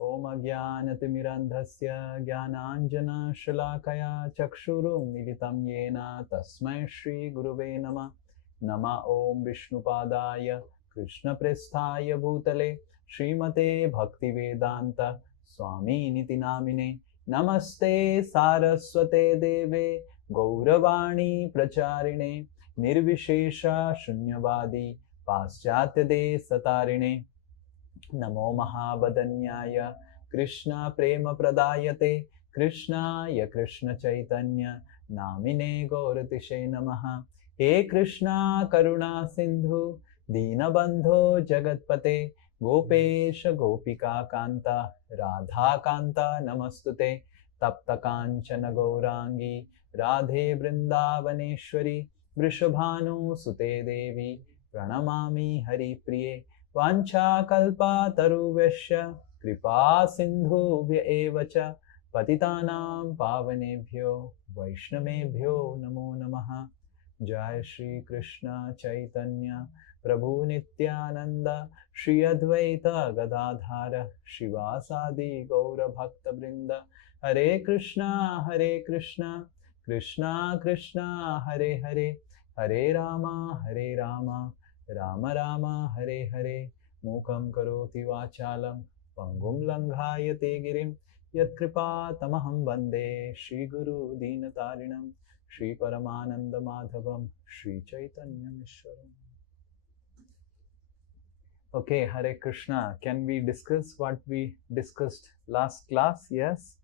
Om Ajnanatimirandhasya Jnananjana Shalakaya Chakshurum Militam Yena Tasmai Shri Guruve Nama Nama Om Vishnupadaya Krishna Presthaya Bhutale Srimate Bhaktivedanta Swami Niti Namine Namaste Saraswate Deve Gauravani Pracharine Nirvishesha Shunyavadi Paschatya De Satarine Namo Mahabadanyaya Krishna Prema Pradayate Krishnaya Krishna Chaitanya Namine Gauratishe Namaha He Krishna Karuna Sindhu Dinabandho Jagatpate Gopesha Gopika Kanta Radha Kanta Namastute Tapta Kanchana Gaurangi Radhe Vrindavaneshwari Vrishabhanu Sute Devi Pranamami Hari Priye Vancha taruvesya kripa sindhubhya eva cha patitanam pavanebhyo vaishnavebhyo namo namaha. Jai Shri Krishna Chaitanya Prabhu Nityananda Shri Advaita Gadadhara Shivasadi Gaura Bhakta Brinda Hare Krishna Krishna Krishna Hare Hare Hare Rama Rama Rama Hare Hare Mukam Karoti Vachalam Pangum Langhayate Girim Yat Kripa Tamaham Bande Shri Guru Dinatarinam Shri Paramananda Madhavam Shri Chaitanya Mishwaram. Okay, Hare Krishna. Can we discuss what we discussed last class? Yes?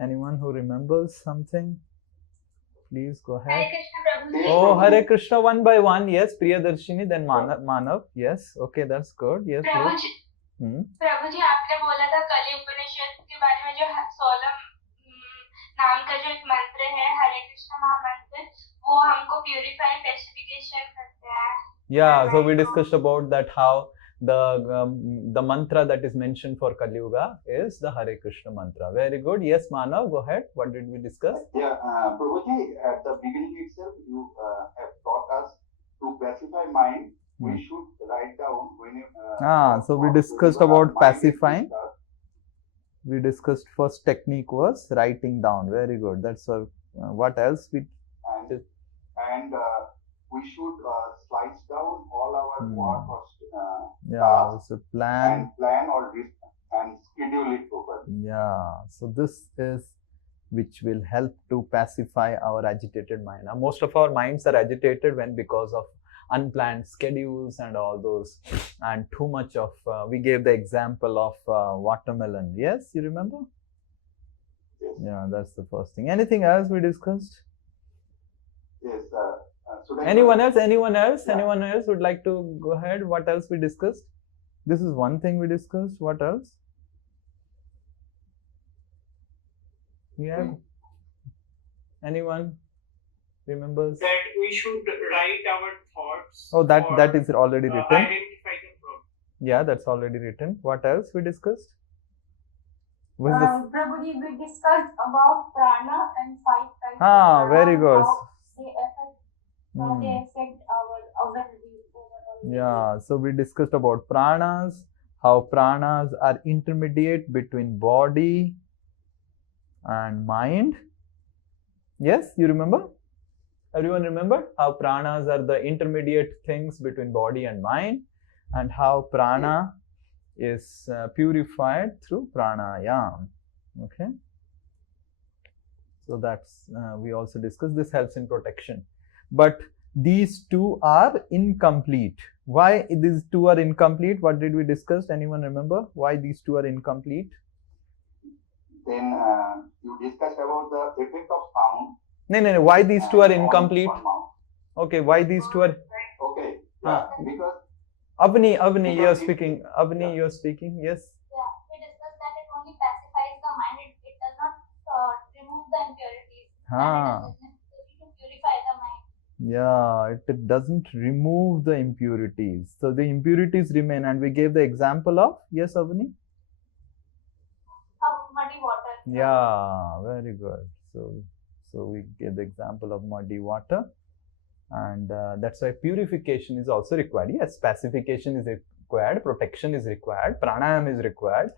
Anyone who remembers something? Please go ahead. Hare Krishna, Prabhuji. Oh, Hare Krishna, one by one. Yes, Priyadarshini, then Manav. Yes, okay, that's good. Yes, Prabhuji, प्रभुजी आपने बोला था कली उपनिषद के बारे में जो 16 नाम का जो एक मंत्र है हरे कृष्ण महामंत्र वो हमको प्यूरिफाई पेसिफिकेशन करते हैं. Yeah, so we discussed about that how the mantra that is mentioned for Kali Yuga is the Hare Krishna mantra. Very good. Yes, Manav, go ahead. What did we discuss? Yeah, Prabhuji, at the beginning itself, you have taught us to pacify mind. We should write down when so we discussed about pacifying. We discussed first technique was writing down. Very good. That's what else we did? And we should slice down all our work or so plan or and schedule it properly. Yeah, so this is which will help to pacify our agitated mind. Now, most of our minds are agitated when because of unplanned schedules and all those, and too much of we gave the example of watermelon. Yes, you remember? Yes. Yeah, that's the first thing. Anything else we discussed? Yes. Anyone else? Yeah. Anyone else would like to go ahead? What else we discussed? This is one thing we discussed. What else? Yeah. Anyone remembers? That we should write our thoughts. Oh, that is already written. Identify the problem. Yeah, that's already written. What else we discussed? Prabhuji, we discussed about prana and 5 types. Very good. How they affect our overall. Yeah, so we discussed about pranas, how pranas are intermediate between body and mind. Yes, you remember? Everyone remember how pranas are the intermediate things between body and mind, and how prana is purified through pranayam. Okay. So that's we also discussed. This helps in protection. But these two are incomplete. Why these two are incomplete? What did we discuss? Anyone remember why these two are incomplete? Then you discussed about the effect of sound. No. Why these two are incomplete? Okay, why these two are? Okay. Yeah, because Avni, you're speaking. Avni, you're speaking. Yes. Yeah, we discussed that it only pacifies the mind. It does not remove the impurities. And it is necessary to purify the mind. Yeah, it doesn't remove the impurities. So the impurities remain, and we gave the example of, yes, Avni? Of muddy water. Yeah, very good. So we gave the example of muddy water, and that's why purification is also required. Yes, pacification is required, protection is required, pranayam is required,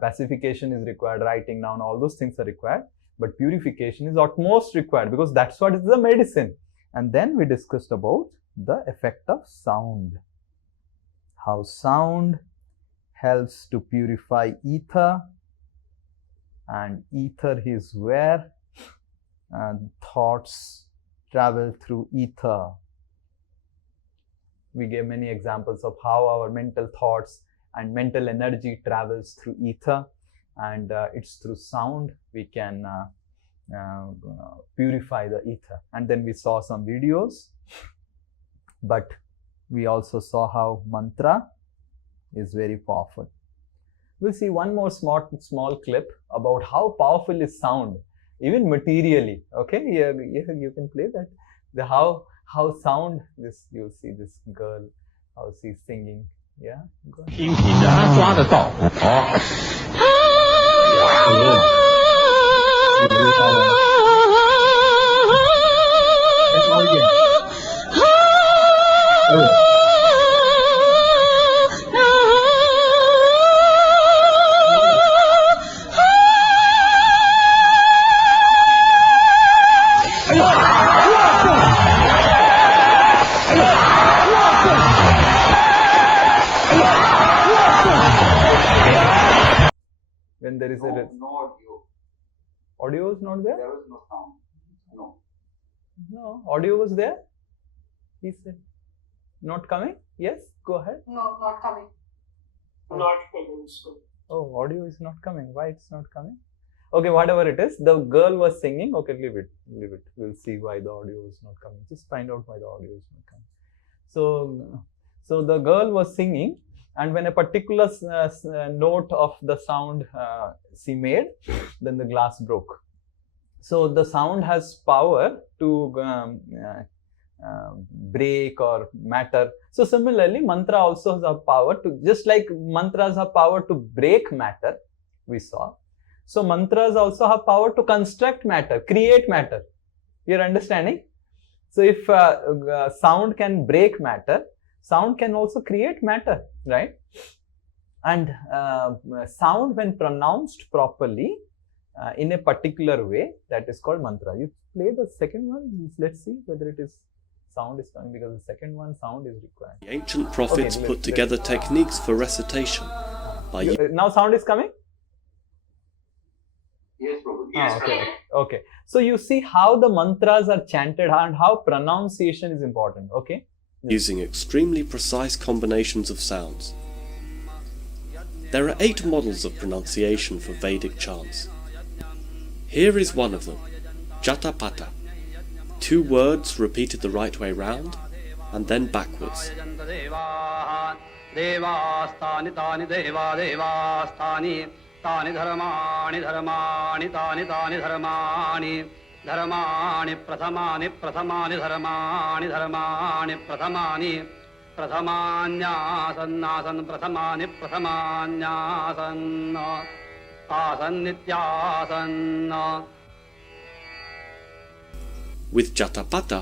pacification is required, writing down, all those things are required. But purification is utmost required because that's what is the medicine. And then we discussed about the effect of sound. How sound helps to purify ether, and ether is where thoughts travel through ether. We gave many examples of how our mental thoughts and mental energy travels through ether, and it's through sound we can purify the ether. And then we saw some videos, but we also saw how mantra is very powerful. We'll see one more small clip about how powerful is sound, even materially. Okay, yeah, you can play that. The how sound, this you'll see this girl, how she's singing. Yeah, go ahead. 听品的抓得到啊。When there is No, a no audio. audio is not there? There was no sound. No. No, audio was there. He said, not coming? Yes, go ahead. No, not coming. Not coming soon. Oh, audio is not coming. Why it's not coming? Okay, whatever it is, the girl was singing. Okay, leave it. We'll see why the audio is not coming. Just find out why the audio is not coming. So the girl was singing, and when a particular note of the sound she made, then the glass broke. So the sound has power to break or matter. So similarly, mantra also has a power to, just like mantras have power to break matter, we saw. So mantras also have power to construct matter, create matter. You're understanding? So if sound can break matter, sound can also create matter, right? And sound, when pronounced properly in a particular way, that is called mantra. You play the second one. Let's see whether it is sound is coming, because the second one sound is required. The ancient prophets put together techniques for recitation by Now sound is coming? Yes, Prabhu. Yes, Okay. So you see how the mantras are chanted and how pronunciation is important. Okay. using extremely precise combinations of sounds. There are 8 models of pronunciation for Vedic chants. Here is one of them, Jatapata. 2 words repeated the right way round and then backwards. देवास्तानि तानि देवा देवास्तानि तानि धर्माणि धर्माणि तानि तानि धर्माणि धर्माणि प्रथमानि प्रथमानि धर्माणि धर्माणि प्रथमानि प्रथमान्यासन्नासन् प्रथमानि प्रथमान्यासन् आसन्नित्यासन्. With Jatapata,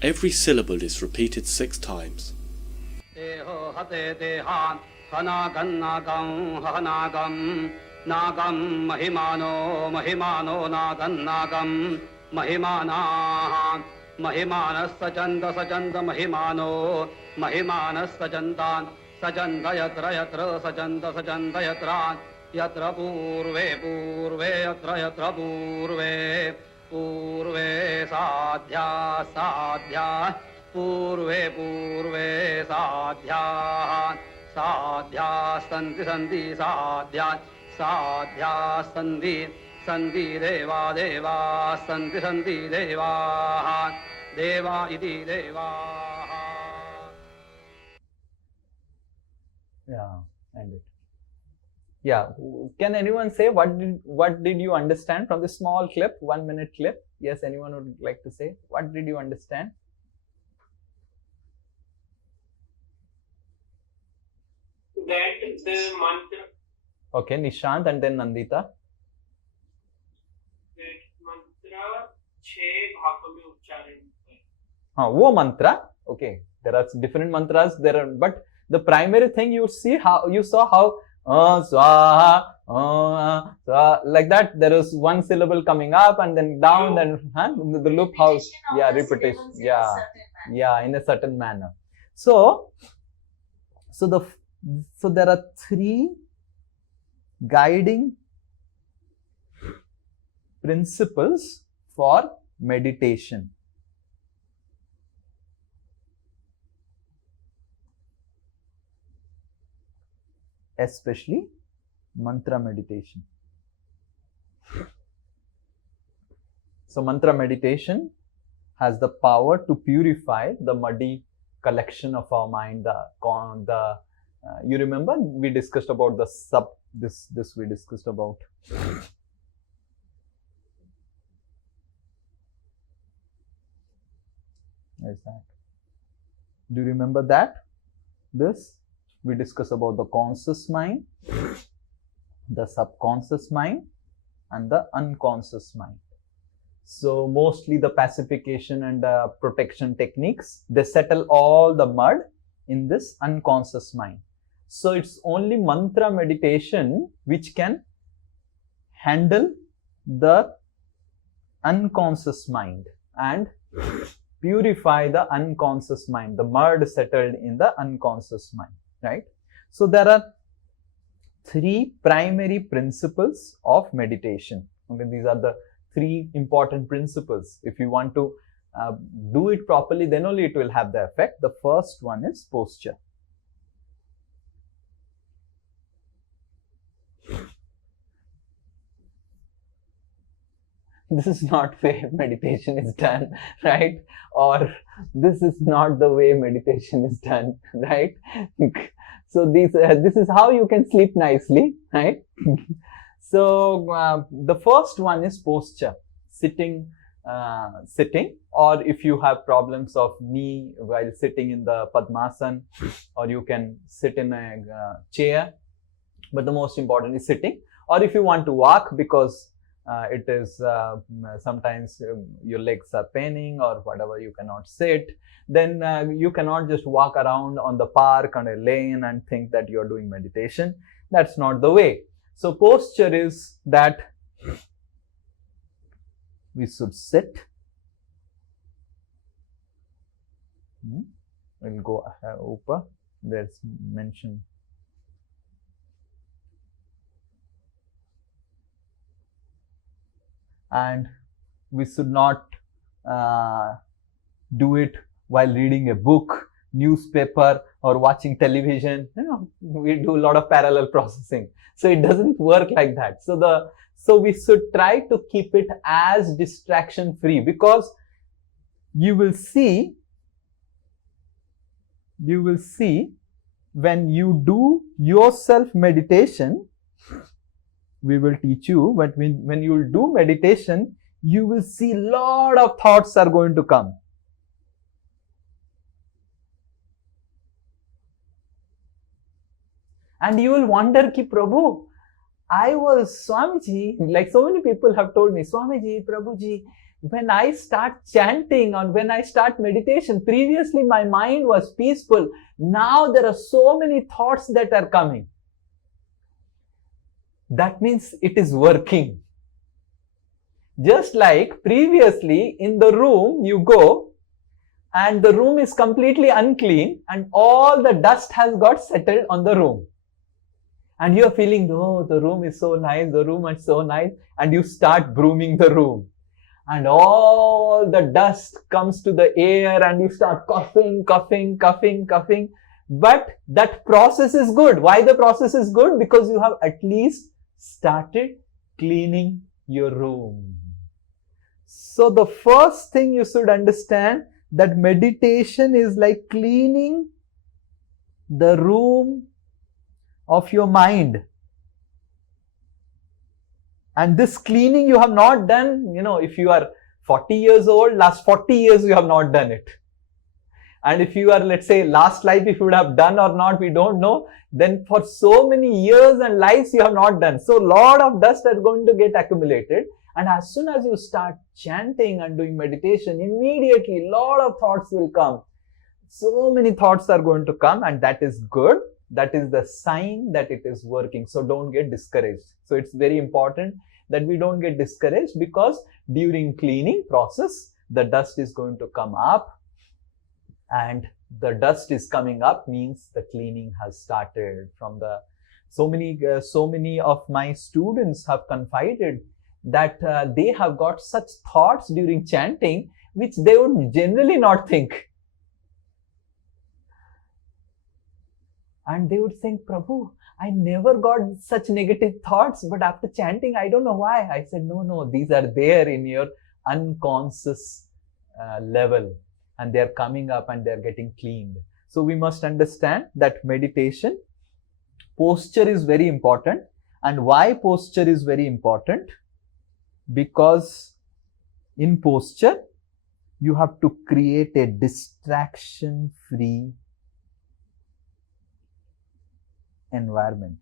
every syllable is repeated 6 times. Deho hate dehan hanagam nagam hanagam nagam mahimano mahimano nagam nagam mahimana mahimanas sajanda sajanda mahimano mahimanas sajandan sajanda yatra yatra sajanda sajanda yatra yatra purve purve yatra yatra purve purve sadhya sadhya पूर्वे पूर्वे साध्याः साध्याः सन्ति सन्ति साध्याः साध्याः सन्ति सन्ति देवा देवाः सन्ति सन्ति देवाः देवा इति देवाः. Yeah, end it. Yeah, can anyone say what did you understand from this small clip, 1 minute clip? Yes, anyone would like to say what did you understand? That the mantra, Okay, Nishant and then Nandita. that mantra 6 भागों में उच्चारण है. वो mantra. Okay, there are different mantras. But the primary thing you saw how Swaha, swaha, like that. There is one syllable coming up and then down, then the loop house. Yeah, repetition. Yeah, in a certain manner. So there are 3 guiding principles for meditation. Especially mantra meditation. So mantra meditation has the power to purify the muddy collection of our mind. You remember we discussed about this we discussed about. Where is that? Do you remember that? This we discussed about the conscious mind, the subconscious mind, and the unconscious mind. So mostly the pacification and protection techniques, they settle all the mud in this unconscious mind. So it's only mantra meditation which can handle the unconscious mind and purify the unconscious mind, the mud settled in the unconscious mind, right? So there are 3 primary principles of meditation. Okay, these are the 3 important principles. If you want to do it properly, then only it will have the effect. The first one is posture. This is not the way meditation is done, right? Or this is not the way meditation is done, right? So this is how you can sleep nicely, right? So the first one is posture, sitting, or if you have problems of knee while sitting in the Padmasana, or you can sit in a chair, but the most important is sitting. Or if you want to walk because it is sometimes your legs are paining or whatever, you cannot sit, then you cannot just walk around on the park on a lane and think that you are doing meditation. That's not the way. So posture is that we should sit. We'll go over. There's mention. And we should not do it while reading a book, newspaper, or watching television. We do a lot of parallel processing. So it doesn't work like that. So we should try to keep it as distraction free, because you will see when you do yourself meditation, we will teach you, but when you will do meditation, you will see a lot of thoughts are going to come. And you will wonder, ki Prabhu, I was Swamiji, like so many people have told me, Swamiji, Prabhuji, when I start chanting or when I start meditation, previously my mind was peaceful. Now there are so many thoughts that are coming. That means it is working. Just like previously in the room you go and the room is completely unclean and all the dust has got settled on the room. And you are feeling, oh, the room is so nice, the room is so nice. And you start brooming the room. And all the dust comes to the air and you start coughing. But that process is good. Why the process is good? Because you have at least started cleaning your room. So the first thing you should understand, that meditation is like cleaning the room of your mind. And this cleaning you have not done, if you are 40 years old, last 40 years you have not done it. And if you are, let's say, last life, if you would have done or not, we don't know, then for so many years and lives you have not done. So a lot of dust are going to get accumulated. And as soon as you start chanting and doing meditation, immediately a lot of thoughts will come. So many thoughts are going to come, and that is good. that is the sign that it is working. So don't get discouraged. So it's very important that we don't get discouraged, because during cleaning process, the dust is going to come up, and the dust is coming up means the cleaning has started from the, so many of my students have confided that they have got such thoughts during chanting, which they would generally not think. And they would think, Prabhu, I never got such negative thoughts, but after chanting, I don't know why. I said, no, these are there in your unconscious level, and they're coming up and they're getting cleaned. So we must understand that meditation, posture is very important. And why posture is very important? Because in posture, you have to create a distraction-free environment.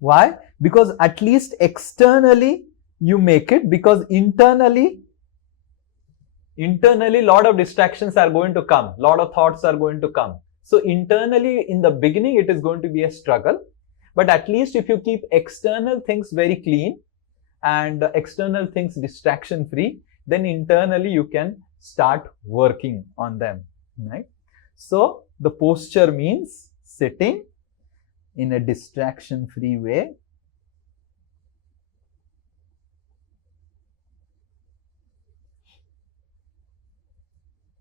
Why? Because at least externally you make it, because internally lot of distractions are going to come, lot of thoughts are going to come. So internally, in the beginning, it is going to be a struggle, but at least if you keep external things very clean and external things distraction free, then internally you can start working on them, right? So the posture means sitting in a distraction free way.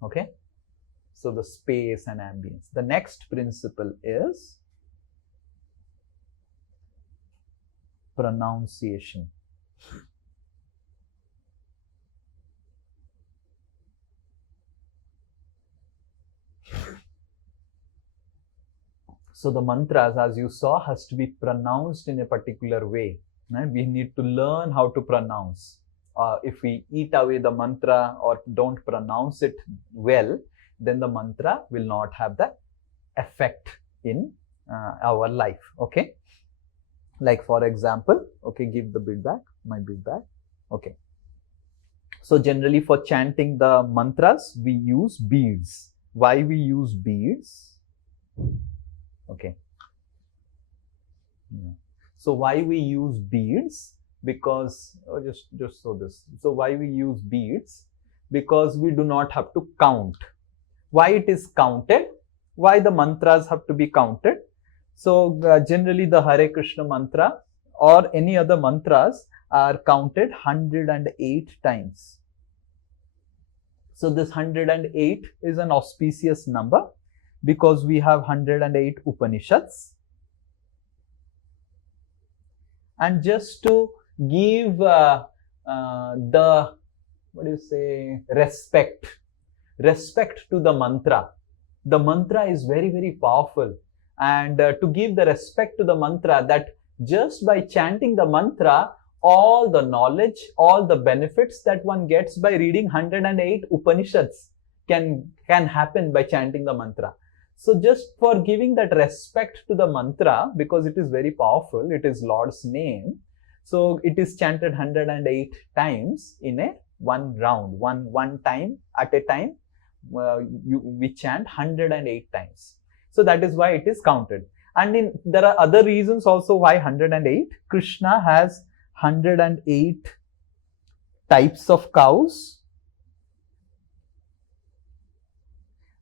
Okay, so the space and ambience. The next principle is pronunciation. So the mantras, as you saw, has to be pronounced in a particular way. Right? We need to learn how to pronounce. If we eat away the mantra or don't pronounce it well, then the mantra will not have the effect in our life. Okay, like for example, okay, give the bead back, my bead back. Okay, so generally for chanting the mantras, we use beads. Why we use beads? Okay, yeah. So why we use beads? Because just so this. So why we use beads? Because we do not have to count. Why it is counted? Why the mantras have to be counted? So generally the Hare Krishna mantra or any other mantras are counted 108 times. So this 108 is an auspicious number because we have 108 Upanishads. And just to give the respect to the mantra. The mantra is very, very powerful, and to give the respect to the mantra, that just by chanting the mantra, all the knowledge, all the benefits that one gets by reading 108 Upanishads can happen by chanting the mantra. So just for giving that respect to the mantra, because it is very powerful, it is Lord's name. So it is chanted 108 times in a one round, one time at a time. We chant 108 times. So that is why it is counted. And there are other reasons also why 108. Krishna has 108 types of cows.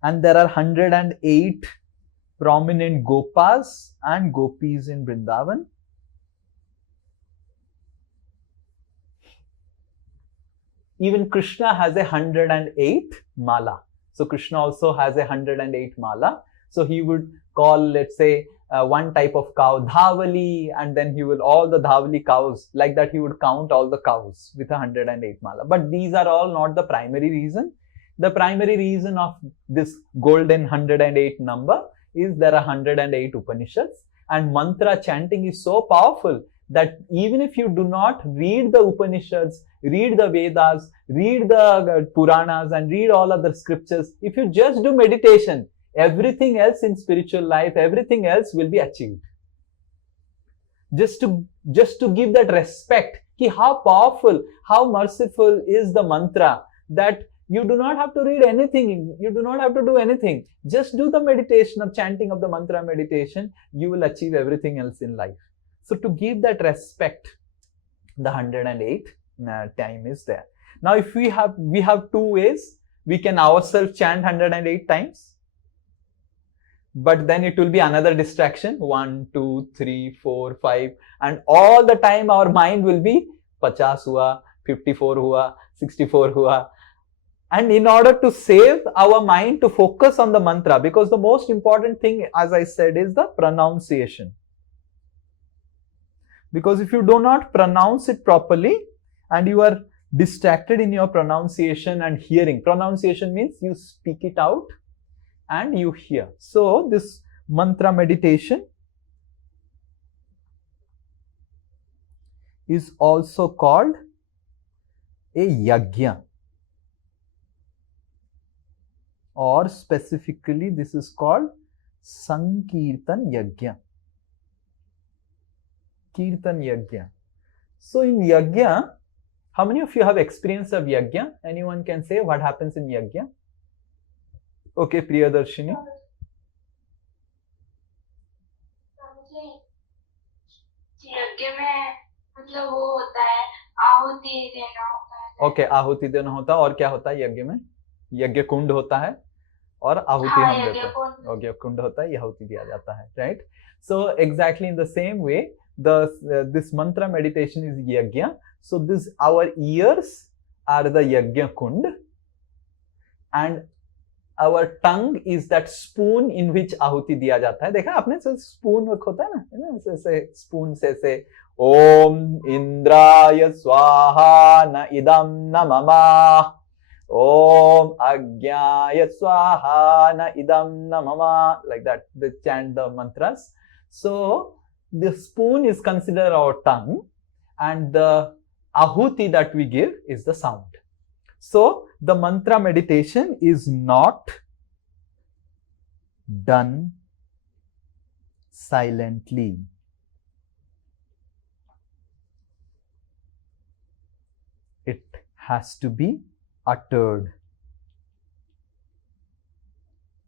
And there are 108 prominent gopas and gopis in Vrindavan. Even Krishna has 108 mala. So Krishna also has 108 mala. So he would call, let's say, one type of cow Dhavali, and then he will all the Dhavali cows, like that he would count all the cows with 108 mala. But these are all not the primary reason. The primary reason of this golden 108 number is there are 108 Upanishads, and mantra chanting is so powerful that even if you do not read the Upanishads, read the Vedas, read the Puranas and read all other scriptures, if you just do meditation, everything else in spiritual life, everything else will be achieved. Just to give that respect, how powerful, how merciful is the mantra, that You do not have to read anything. You do not have to do anything. Just do the meditation or chanting of the mantra meditation. You will achieve everything else in life. So to give that respect, the 108 time is there. Now, if we have 2 ways. We can ourselves chant 108 times. But then it will be another distraction. 1, 2, 3, 4, 5. And all the time our mind will be 50 hua, 54 hua, 64 hua. And in order to save our mind to focus on the mantra, because the most important thing, as I said, is the pronunciation. Because if you do not pronounce it properly and you are distracted in your pronunciation and hearing, pronunciation means you speak it out and you hear. So this mantra meditation is also called a yajna, or specifically this is called Sankirtan Yajna. Kirtan Yajna. So in Yajna, how many of you have experience of Yajna? Anyone can say what happens in Yajna? Okay, Priyadarshini. यज्ञ में मतलब वो होता है आहुति देना होता है. ओके, आहुति देना होता है. और क्या होता है यज्ञ में? यज्ञ कुंड होता है और आहुति हम देते हैं. यज्ञ कुंड होता है, आहुति दिया जाता है, right? So exactly in the same way, this mantra meditation is yajna. So this our ears are the yajna kund, and our tongue is that spoon in which आहुति दिया जाता है. देखा आपने? स्पून होता है ना, ऐसे स्पून से ओम इंद्राय स्वाहा न इदम न ममा, ओम अज्ञाय स्वाहा न इदम न mama, like that they chant the mantras. So the spoon is considered our tongue, and the ahuti that we give is the sound. So the mantra meditation is not done silently. It has to be uttered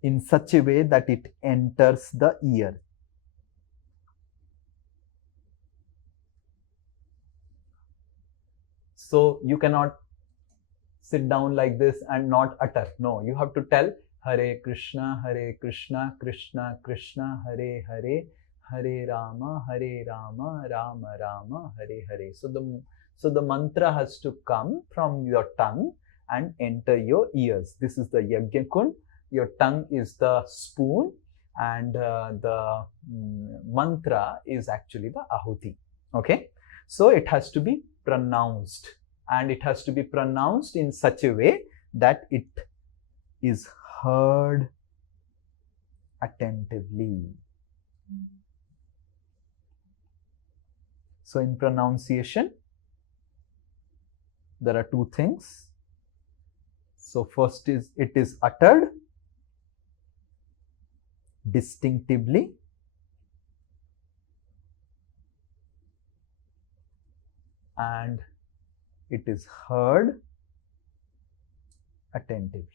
in such a way that it enters the ear. So you cannot sit down like this and not utter. No, you have to tell Hare Krishna, Krishna Krishna, Hare Hare, Hare Rama, Rama Rama, Hare Hare. So the mantra has to come from your tongue and enter your ears. This is the Yajna Kund. Your tongue is the spoon, and the mantra is actually the ahuti. Okay? So it has to be pronounced, and it has to be pronounced in such a way that it is heard attentively. So in pronunciation, there are 2 things. So first is it is uttered distinctively, and it is heard attentively.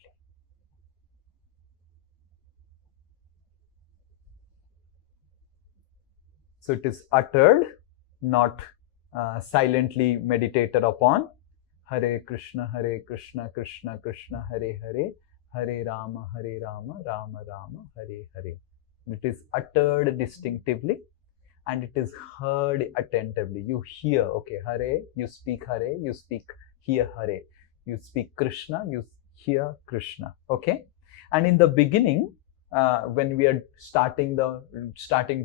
So it is uttered, not silently meditated upon. Hare Krishna, Krishna Krishna, Hare Hare, Hare Rama, Rama Rama, Hare Hare. It is uttered distinctively, and it is heard attentively. You hear, okay, Hare, you speak Hare, you speak hear Hare. You speak Krishna, you hear Krishna, okay? And in the beginning, when we are starting to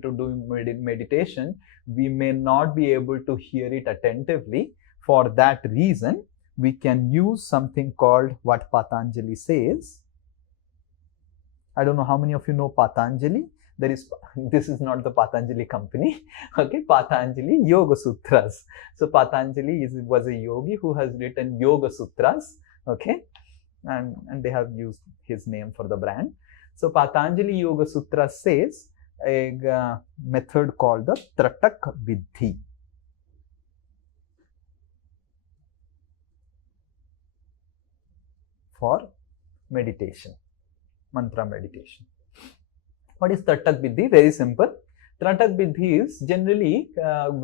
do meditation, we may not be able to hear it attentively. For that reason, we can use something called what Patanjali says. I don't know how many of you know Patanjali. This is not the Patanjali company. Okay, Patanjali Yoga Sutras. So Patanjali was a yogi who has written Yoga Sutras. Okay, and they have used his name for the brand. So Patanjali Yoga Sutra says a method called the Tratak Vidhi. for meditation, mantra meditation. What is Tratak Vidhi? Very simple. Tratak Vidhi is generally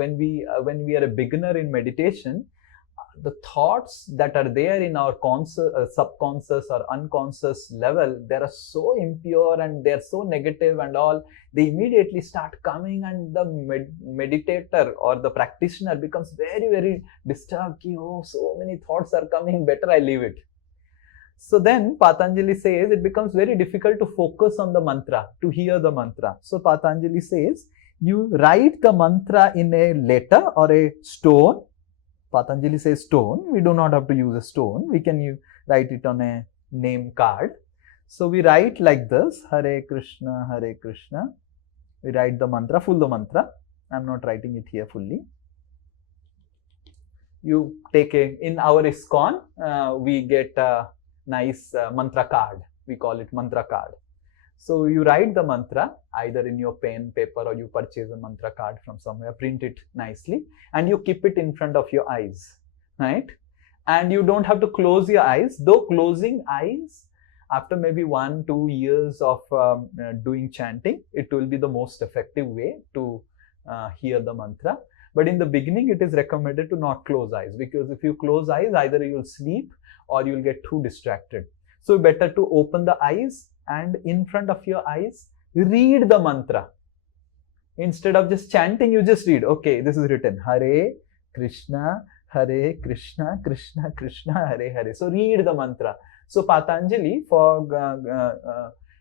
when we are a beginner in meditation, the thoughts that are there in our subconscious or unconscious level, they are so impure and they are so negative and all, they immediately start coming, and the meditator or the practitioner becomes very, very disturbed. Oh, so many thoughts are coming, better I leave it. So then Patanjali says it becomes very difficult to focus on the mantra, to hear the mantra. So Patanjali says you write the mantra in a letter or a stone. Patanjali says stone. We do not have to use a stone. We can write it on a name card. So we write like this, Hare Krishna, Hare Krishna. We write the mantra, full the mantra. I'm not writing it here fully. You take in our ISKCON, we get a nice mantra card. We call it mantra card. So you write the mantra either in your pen, paper, or you purchase a mantra card from somewhere, print it nicely, and you keep it in front of your eyes, right? And you don't have to close your eyes, though closing eyes after maybe 1-2 years of doing chanting, it will be the most effective way to hear the mantra. But in the beginning, it is recommended to not close eyes, because if you close eyes, either you will sleep or you will get too distracted. So better to open the eyes and in front of your eyes, read the mantra. Instead of just chanting, you just read. Okay, this is written, Hare Krishna, Krishna Krishna, Hare Hare. So read the mantra. So Patanjali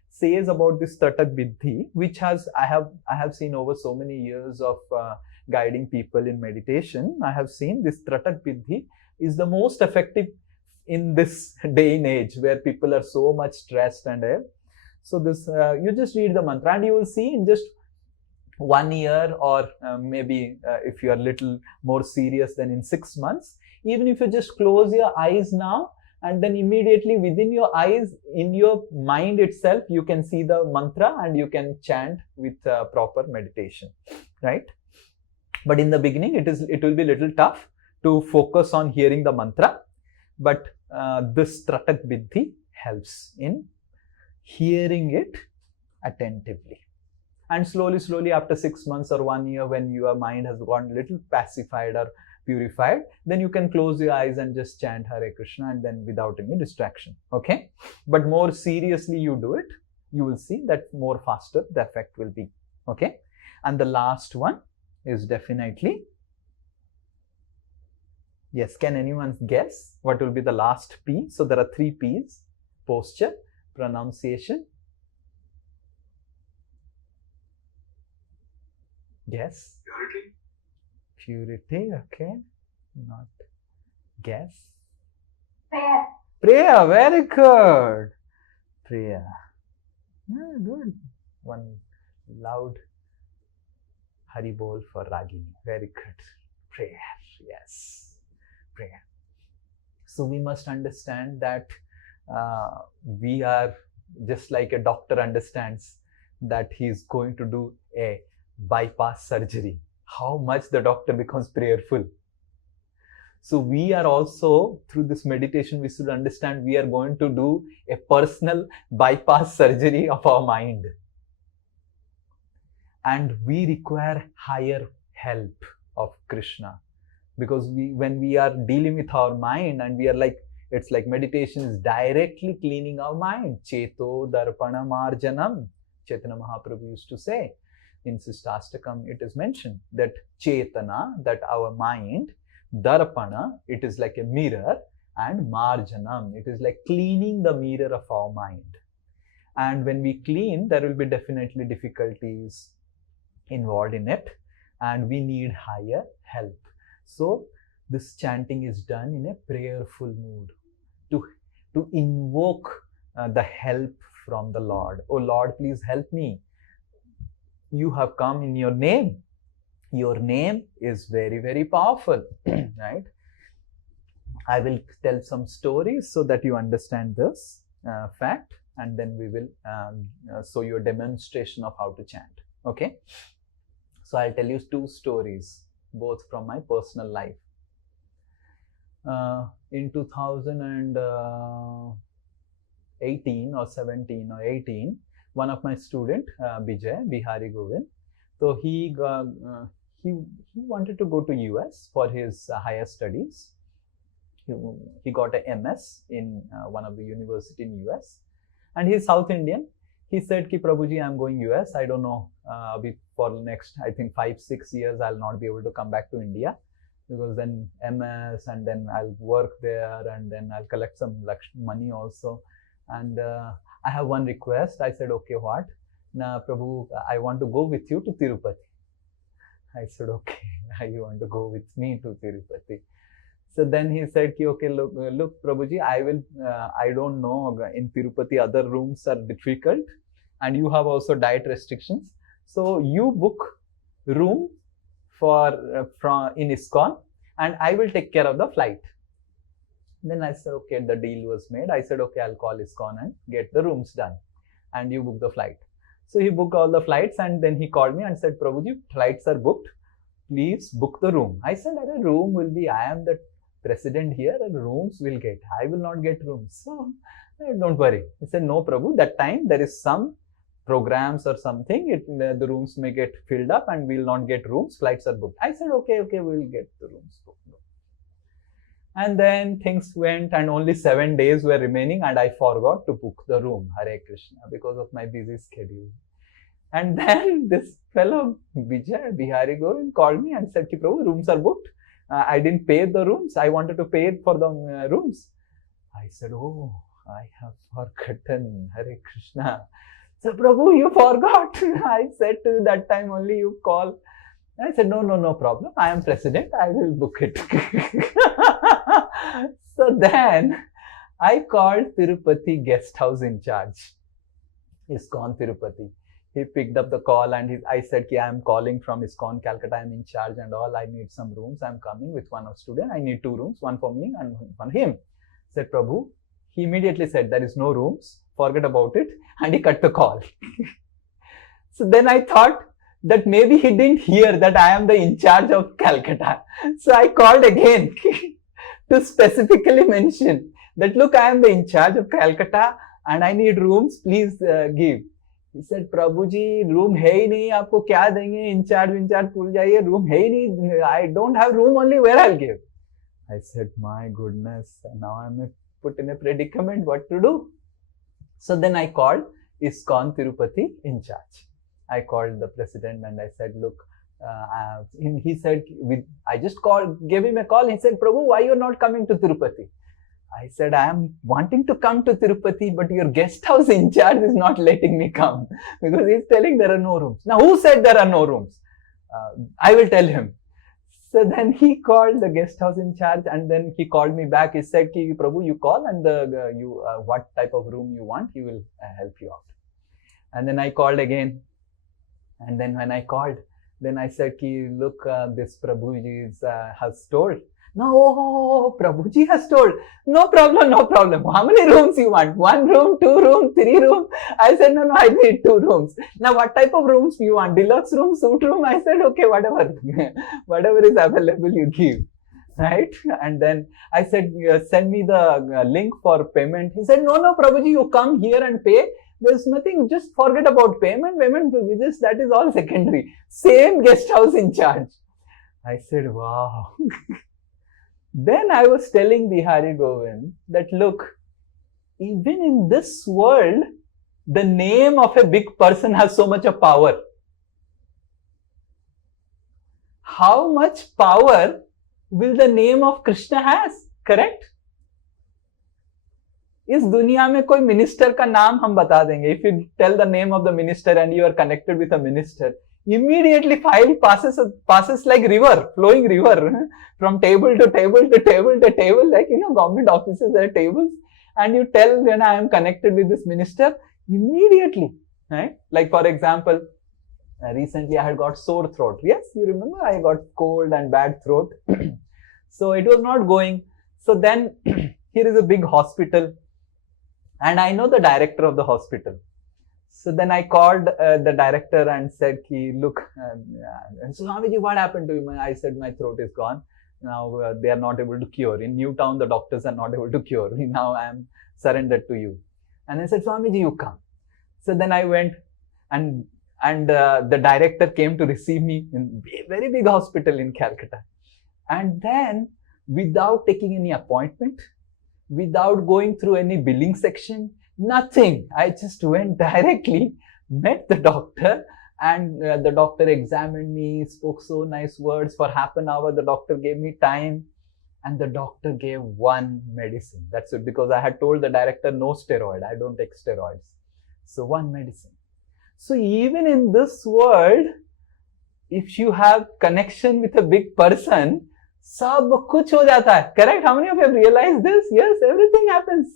says about this Tratak Vidhi, which I have seen over so many years of guiding people in meditation. I have seen this Tratak Vidhi is the most effective in this day and age where people are so much stressed and so this you just read the mantra and you will see in just 1 year or maybe if you are little more serious than in 6 months, even if you just close your eyes now and then immediately within your eyes, in your mind itself, you can see the mantra and you can chant with proper meditation, right? But in the beginning, it will be a little tough to focus on hearing the mantra, but this Tratak Vidhi helps in hearing it attentively. And slowly after 6 months or 1 year, when your mind has gone a little pacified or purified, then you can close your eyes and just chant Hare Krishna and then without any distraction, okay? But more seriously you do it, you will see that more faster the effect will be, okay? And the last one is definitely, yes, can anyone guess what will be the last P? So there are 3 P's: posture, pronunciation. Yes. Purity, okay. Not guess. Prayer, very good. Prayer. Yeah, good. One loud Hari Bol for Ragini. Very good. Prayer, yes. Prayer. So we must understand that we are just like a doctor understands that he is going to do a bypass surgery. How much the doctor becomes prayerful. So we are also, through this meditation, we should understand we are going to do a personal bypass surgery of our mind. And we require higher help of Krishna. Because when we are dealing with our mind and we are like, it's like meditation is directly cleaning our mind. Cheto darpana marjanam. Chaitanya Mahaprabhu used to say, in Sistastakam it is mentioned that Chetana, that our mind, Darpana, it is like a mirror, and Marjanam, it is like cleaning the mirror of our mind. And when we clean, there will be definitely difficulties involved in it, and we need higher help. So this chanting is done in a prayerful mood to invoke the help from the Lord. Oh Lord, please help me. You have come in your name. Your name is very, very powerful, right? I will tell some stories so that you understand this fact, and then we will show you a demonstration of how to chant, okay? So I'll tell you 2 stories, both from my personal life. In 2000 and 18 or 17 or 18, one of my student, Bihari Govind, so he wanted to go to US for his higher studies. He got a MS in one of the university in US, and he's South Indian. He said ki Prabhuji, I'm going US. I don't know, for the next, I think 5-6 years I'll not be able to come back to India, because then MS, and then I'll work there, and then I'll collect some money also, and I have one request. I said, okay, what? Now Prabhu, I want to go with you to Tirupati. I said, okay, you want to go with me to Tirupati. So then he said, okay, look, Prabhuji, I don't know, in Tirupati other rooms are difficult, and you have also diet restrictions. So you book room in ISKCON, and I will take care of the flight. Then I said, okay, the deal was made. I said, okay, I'll call ISKCON and get the rooms done, and you book the flight. So he booked all the flights, and then he called me and said, Prabhuji, flights are booked. Please book the room. I said, a room will be, I am the president here, and rooms will get. I will not get rooms. So don't worry. He said, no, Prabhu, that time there is some programs or something, the rooms may get filled up and we'll not get rooms. Flights are booked. I said, okay, we'll get the rooms booked. And then things went, and only 7 days were remaining, and I forgot to book the room, Hare Krishna, because of my busy schedule. And then this fellow, Bihari Govind, called me and said, Prabhu, rooms are booked. I didn't pay the rooms. I wanted to pay it for the rooms. I said, oh, I have forgotten, Hare Krishna. So, Prabhu, you forgot. I said to you, that time only you call. I said, no problem. I am president. I will book it. So then I called Tirupati guest house in charge. ISKCON Tirupati. He picked up the call, and I said, I am calling from ISKCON Calcutta. I am in charge and all. I need some rooms. I am coming with one of student. I need 2 rooms, one for me and one for him. Said, Prabhu. He immediately said, there is no rooms. Forget about it. And he cut the call. So then I thought that maybe he didn't hear that I am the in charge of Calcutta. So I called again to specifically mention that, look, I am the in charge of Calcutta and I need rooms. Please give. He said, Prabhuji, room hai hi nahi, aapko kya denge, in charge bhul jaiye, room hai hi nahi, I don't have room, only where I'll give. I said, my goodness, now I'm put in a predicament, what to do? So then I called ISKCON Tirupati in charge. I called the president and I said, look, he said, I just gave him a call. He said, Prabhu, why you're not coming to Tirupati? I said, I am wanting to come to Tirupati, but your guest house in charge is not letting me come because he's telling there are no rooms. Now, who said there are no rooms? I will tell him. So then he called the guest house in charge, and then he called me back. He said, Prabhu, you call and what type of room you want, he will help you out. And then I called again. And then when I called, then I said, look, this Prabhuji has told. No, Prabhuji has told. No problem. How many rooms you want? 1 room, 2 room, 3 room? I said, no, I need 2 rooms. Now, what type of rooms you want? Deluxe room, suite room? I said, okay, whatever. Whatever is available, you give. Right? And then I said, send me the link for payment. He said, no, Prabhuji, you come here and pay. There's nothing, just forget about payment, that is all secondary. Same guest house in charge. I said, wow. Then I was telling Bihari Govind that, look, even in this world, the name of a big person has so much of power. How much power will the name of Krishna has? Correct? इस दुनिया में कोई minister का नाम हम बता देंगे. If you tell the name of the minister and you are connected with a minister, immediately file passes like river, flowing river, from table to table to table to table, like, government offices, there are tables, and you tell when I am connected with this minister, immediately, right? Like, for example, recently I had got sore throat. Yes, you remember I got cold and bad throat. So it was not going. So then here is a big hospital, and I know the director of the hospital. So then I called the director and said, look, Swamiji, what happened to you? I said, my throat is gone. Now they are not able to cure. In Newtown, the doctors are not able to cure. Now I am surrendered to you. And I said, Swamiji, you come. So then I went, and the director came to receive me in a very big hospital in Calcutta. And then, without taking any appointment, without going through any billing section, nothing. I just went directly, met the doctor, and the doctor examined me, spoke so nice words. For half an hour, the doctor gave me time, and the doctor gave one medicine. That's it, because I had told the director, no steroid, I don't take steroids. So one medicine. So even in this world, if you have connection with a big person, सब कुछ हो जाता है. Correct? How many of you have realized this? Yes, everything happens.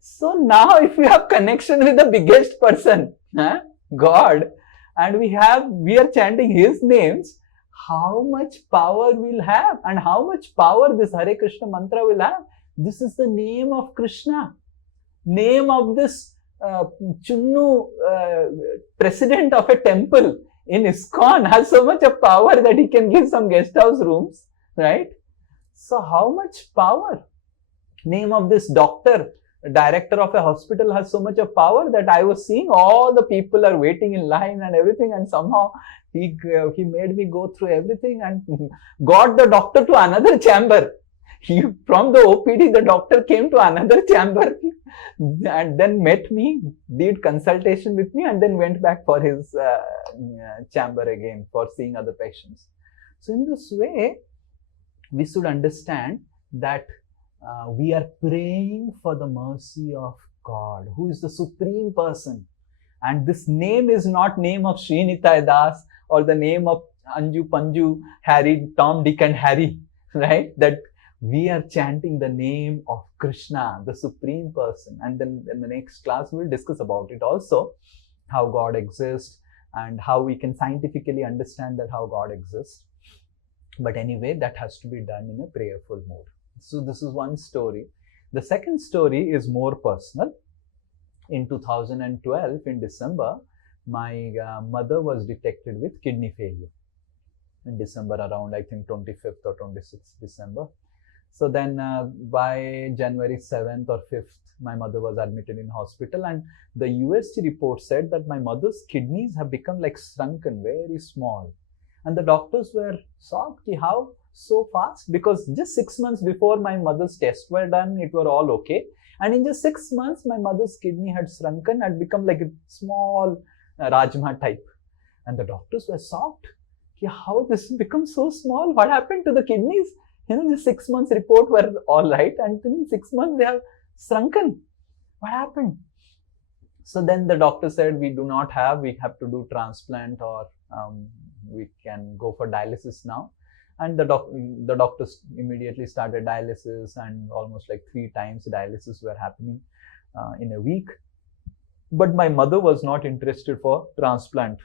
So now if you have connection with the biggest person, God, and we are chanting His names, how much power we'll have, and how much power this Hare Krishna mantra will have. This is the name of Krishna. Name of this Chunnu, president of a temple in ISKCON, has so much of power that he can give some guest house rooms, right? So how much power? Name of this doctor, director of a hospital, has so much of power that I was seeing all the people are waiting in line and everything, and somehow he made me go through everything and got the doctor to another chamber. From the OPD, the doctor came to another chamber and then met me, did consultation with me, and then went back for his chamber again for seeing other patients. So in this way, we should understand that we are praying for the mercy of God, who is the supreme person. And this name is not name of Sri Nitai Das or the name of Anju, Panju, Harry, Tom, Dick and Harry, right? That we are chanting the name of Krishna, the supreme person. And then in the next class, we'll discuss about it also, how God exists and how we can scientifically understand that how God exists. But anyway, that has to be done in a prayerful mode. So this is one story. The second story is more personal. In 2012, in December, my mother was detected with kidney failure. In December, around I think 25th or 26th December. So then by January 7th or 5th, my mother was admitted in hospital, and the USG report said that my mother's kidneys have become like shrunken, very small. And the doctors were shocked, how so fast? Because just 6 months before my mother's tests were done, it were all okay. And in just 6 months, my mother's kidney had shrunken and become like a small Rajma type. And the doctors were shocked, how this becomes so small? What happened to the kidneys? The 6 months report were all right, and in 6 months they have shrunken. What happened? So then the doctor said, we have to do transplant, or we can go for dialysis now. And the doctors immediately started dialysis, and almost like 3 times dialysis were happening in a week. But my mother was not interested for transplant,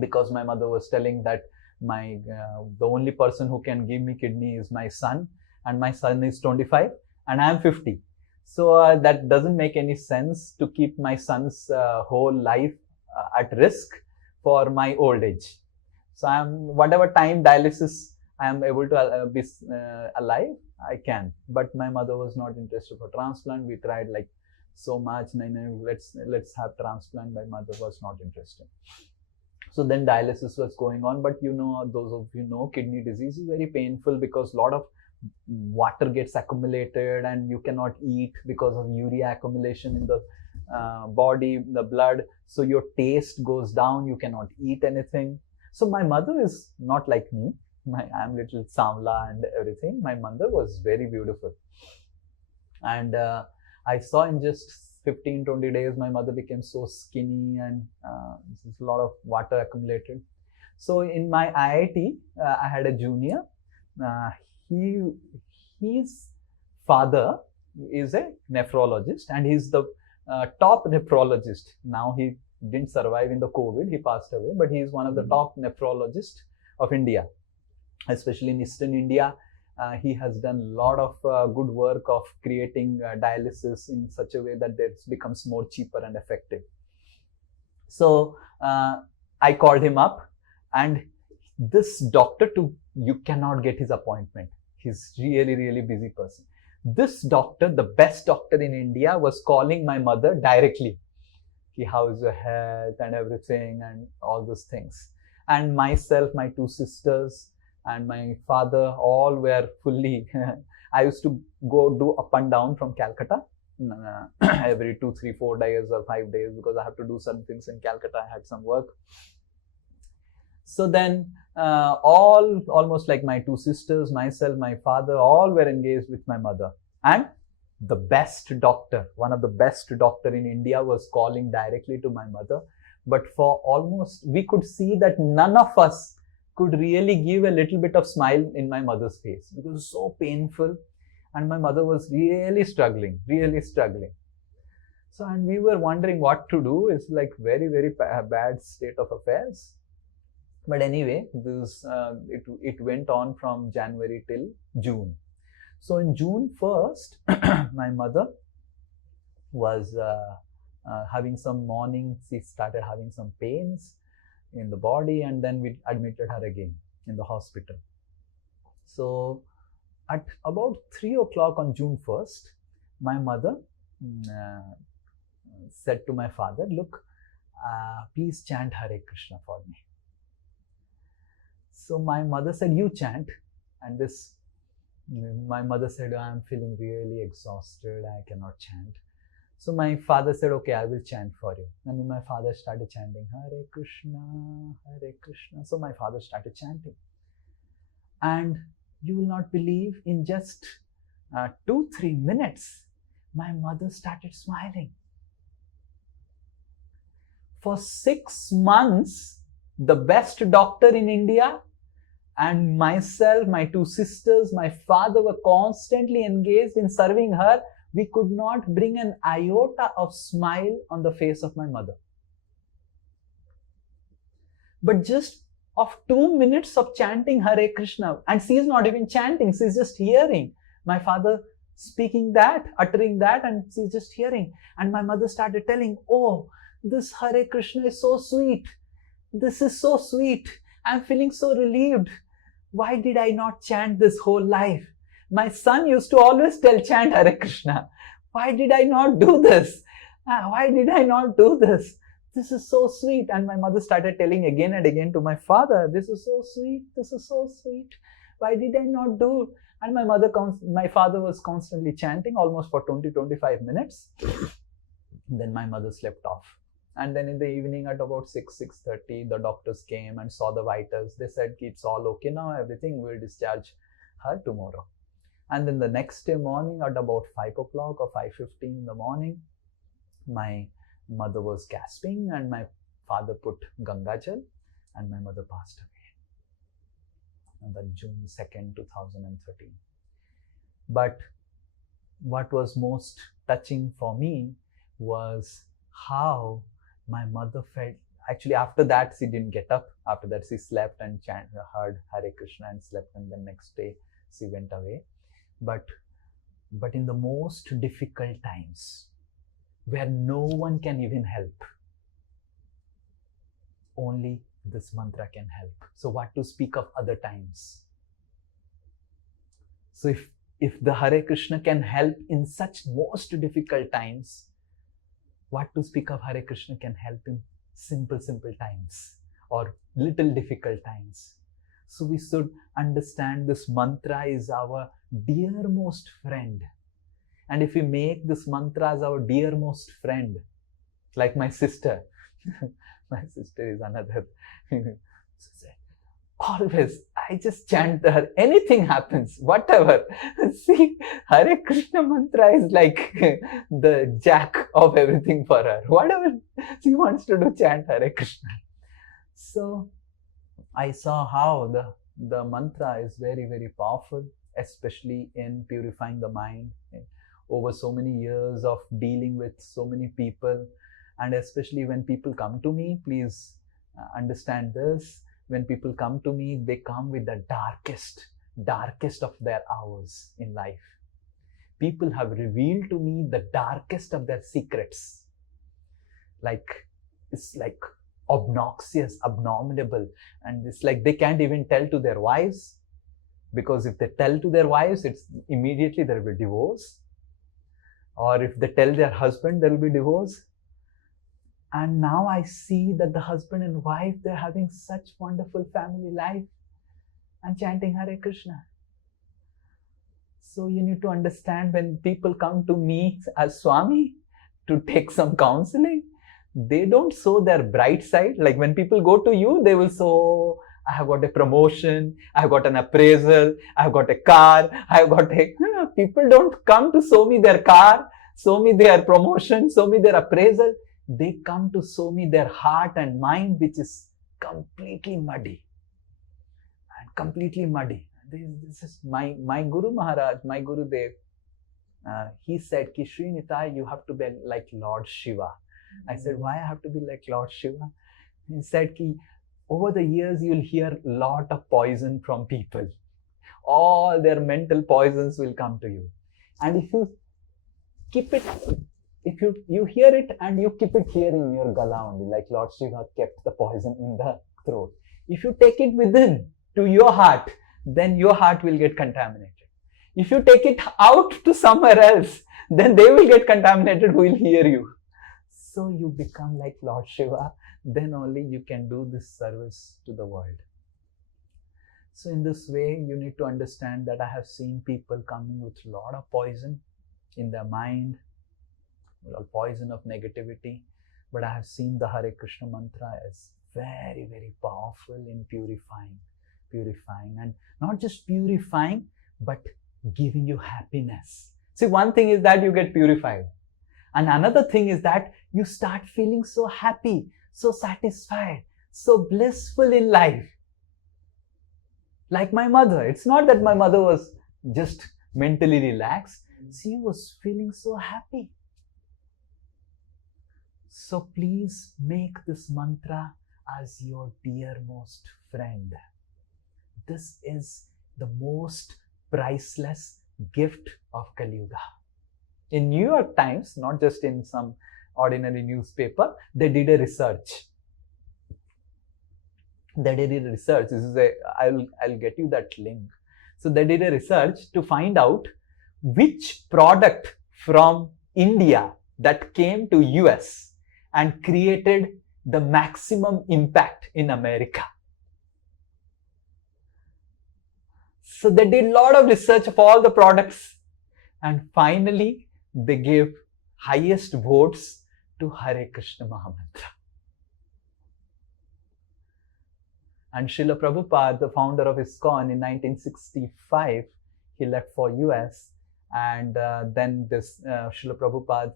because my mother was telling that the only person who can give me kidney is my son, and my son is 25 and I am 50. So that doesn't make any sense to keep my son's whole life at risk for my old age. So whatever time dialysis I am able to be alive, I can. But my mother was not interested for transplant. We tried like so much, let's have transplant. My mother was not interested. So then dialysis was going on, but those of you know, kidney disease is very painful because a lot of water gets accumulated and you cannot eat because of urea accumulation in the body, the blood. So your taste goes down, you cannot eat anything. So my mother is not like me. I'm little samla and everything. My mother was very beautiful. And I saw in just 15-20 days, my mother became so skinny, and a lot of water accumulated. So in my IIT, I had a junior. His father is a nephrologist, and he's the top nephrologist. Now he didn't survive in the COVID, he passed away, but he is one of the top nephrologists of India, especially in Eastern India. He has done a lot of good work of creating dialysis in such a way that it becomes more cheaper and effective. So I called him up, and this doctor you cannot get his appointment. He's really, really busy person. this doctor, the best doctor in India, was calling my mother directly. How is your health and everything and all those things. And myself, my two sisters and my father, all were fully, I used to go do up and down from Calcutta every 2, 3, 4 days or 5 days, because I have to do some things in Calcutta. I had some work. So then almost like my two sisters, myself, my father, all were engaged with my mother. And the best doctor, one of the best doctor in India, was calling directly to my mother. But for almost, we could see that none of us could really give a little bit of smile in my mother's face, because it was so painful. And my mother was really struggling. So, and we were wondering what to do. It's like very, very bad state of affairs. But anyway, this it went on from January till June. So in June 1st, my mother was having some morning, she started having some pains in the body, and then we admitted her again in the hospital. So at about 3 o'clock on June 1st, my mother said to my father, look, please chant Hare Krishna for me. So my mother said, you chant. And my mother said, I am feeling really exhausted, I cannot chant. So my father said, okay, I will chant for you. And then my father started chanting, Hare Krishna, Hare Krishna. So my father started chanting. And you will not believe, in just 2-3 minutes, my mother started smiling. For 6 months, the best doctor in India and myself, my two sisters, my father were constantly engaged in serving her. We could not bring an iota of smile on the face of my mother. But just of 2 minutes of chanting Hare Krishna, and she is not even chanting, she is just hearing my father speaking that, uttering that, and she is just hearing. And my mother started telling, oh, this Hare Krishna is so sweet. This is so sweet. I'm feeling so relieved. Why did I not chant this whole life? My son used to always tell, chant Hare Krishna. Why did I not do this? Why did I not do this? This is so sweet. And my mother started telling again and again to my father, this is so sweet. This is so sweet. Why did I not do? And my father was constantly chanting almost for 20-25 minutes. Then my mother slept off. And then in the evening at about 6:30, the doctors came and saw the vitals. They said, it's all okay now, everything, will discharge her tomorrow. And then the next day morning at about 5 o'clock or 5:15 in the morning, my mother was gasping and my father put Ganga Jal and my mother passed away. On that June 2nd, 2013. But what was most touching for me was how my mother felt. Actually, after that, she didn't get up. After that, she slept and heard Hare Krishna and slept, and the next day she went away. But in the most difficult times, where no one can even help, only this mantra can help. So what to speak of other times? So if the Hare Krishna can help in such most difficult times, what to speak of Hare Krishna can help in simple times or little difficult times. So we should understand this mantra is our dearmost friend. And if we make this mantra as our dearmost friend, like my sister, my sister is another, always, I just chant her, anything happens, whatever. See, Hare Krishna mantra is like the jack of everything for her. Whatever she wants to do, chant Hare Krishna. So I saw how the mantra is very, very powerful, especially in purifying the mind. Over so many years of dealing with so many people, and especially when people come to me, please understand this. When people come to me, they come with the darkest of their hours in life. People have revealed to me the darkest of their secrets. It's like obnoxious, abominable, and it's like they can't even tell to their wives. Because if they tell to their wives, it's immediately there will be divorce. Or if they tell their husband, there will be divorce. And now I see that the husband and wife, they're having such wonderful family life and chanting Hare Krishna. So you need to understand, when people come to me as Swami to take some counseling, they don't show their bright side. Like when people go to you, they will show, I have got a promotion, I have got an appraisal, I have got a car, I have got a... People don't come to show me their car, show me their promotion, show me their appraisal. They come to show me their heart and mind, which is completely muddy. And completely muddy. This is my Guru Maharaj, my Guru Dev. He said, Ki Sri Nitai, you have to be like Lord Shiva. I said, why I have to be like Lord Shiva? He said, Ki over the years, you'll hear a lot of poison from people. All their mental poisons will come to you. And if you keep it, if you hear it and you keep it here in your gala only, like Lord Shiva kept the poison in the throat. If you take it within to your heart, then your heart will get contaminated. If you take it out to somewhere else, then they will get contaminated who will hear you. So you become like Lord Shiva, then only you can do this service to the world. So in this way, you need to understand that I have seen people coming with a lot of poison in their mind, a poison of negativity, but I have seen the Hare Krishna mantra as very, very powerful in purifying, and not just purifying, but giving you happiness. See, one thing is that you get purified, and another thing is that you start feeling so happy, so satisfied, so blissful in life. Like my mother, it's not that my mother was just mentally relaxed, she was feeling so happy. So please make this mantra as your dearmost friend. This is the most priceless gift of Kali Yuga. In New York Times, not just in some ordinary newspaper, they did a research. They did a research. This is I'll get you that link. So they did a research to find out which product from India that came to US and created the maximum impact in America. So they did a lot of research of all the products, and finally they gave highest votes to Hare Krishna Mahamantra. And Srila Prabhupada, the founder of ISKCON, in 1965, he left for US, and then this Srila Prabhupada,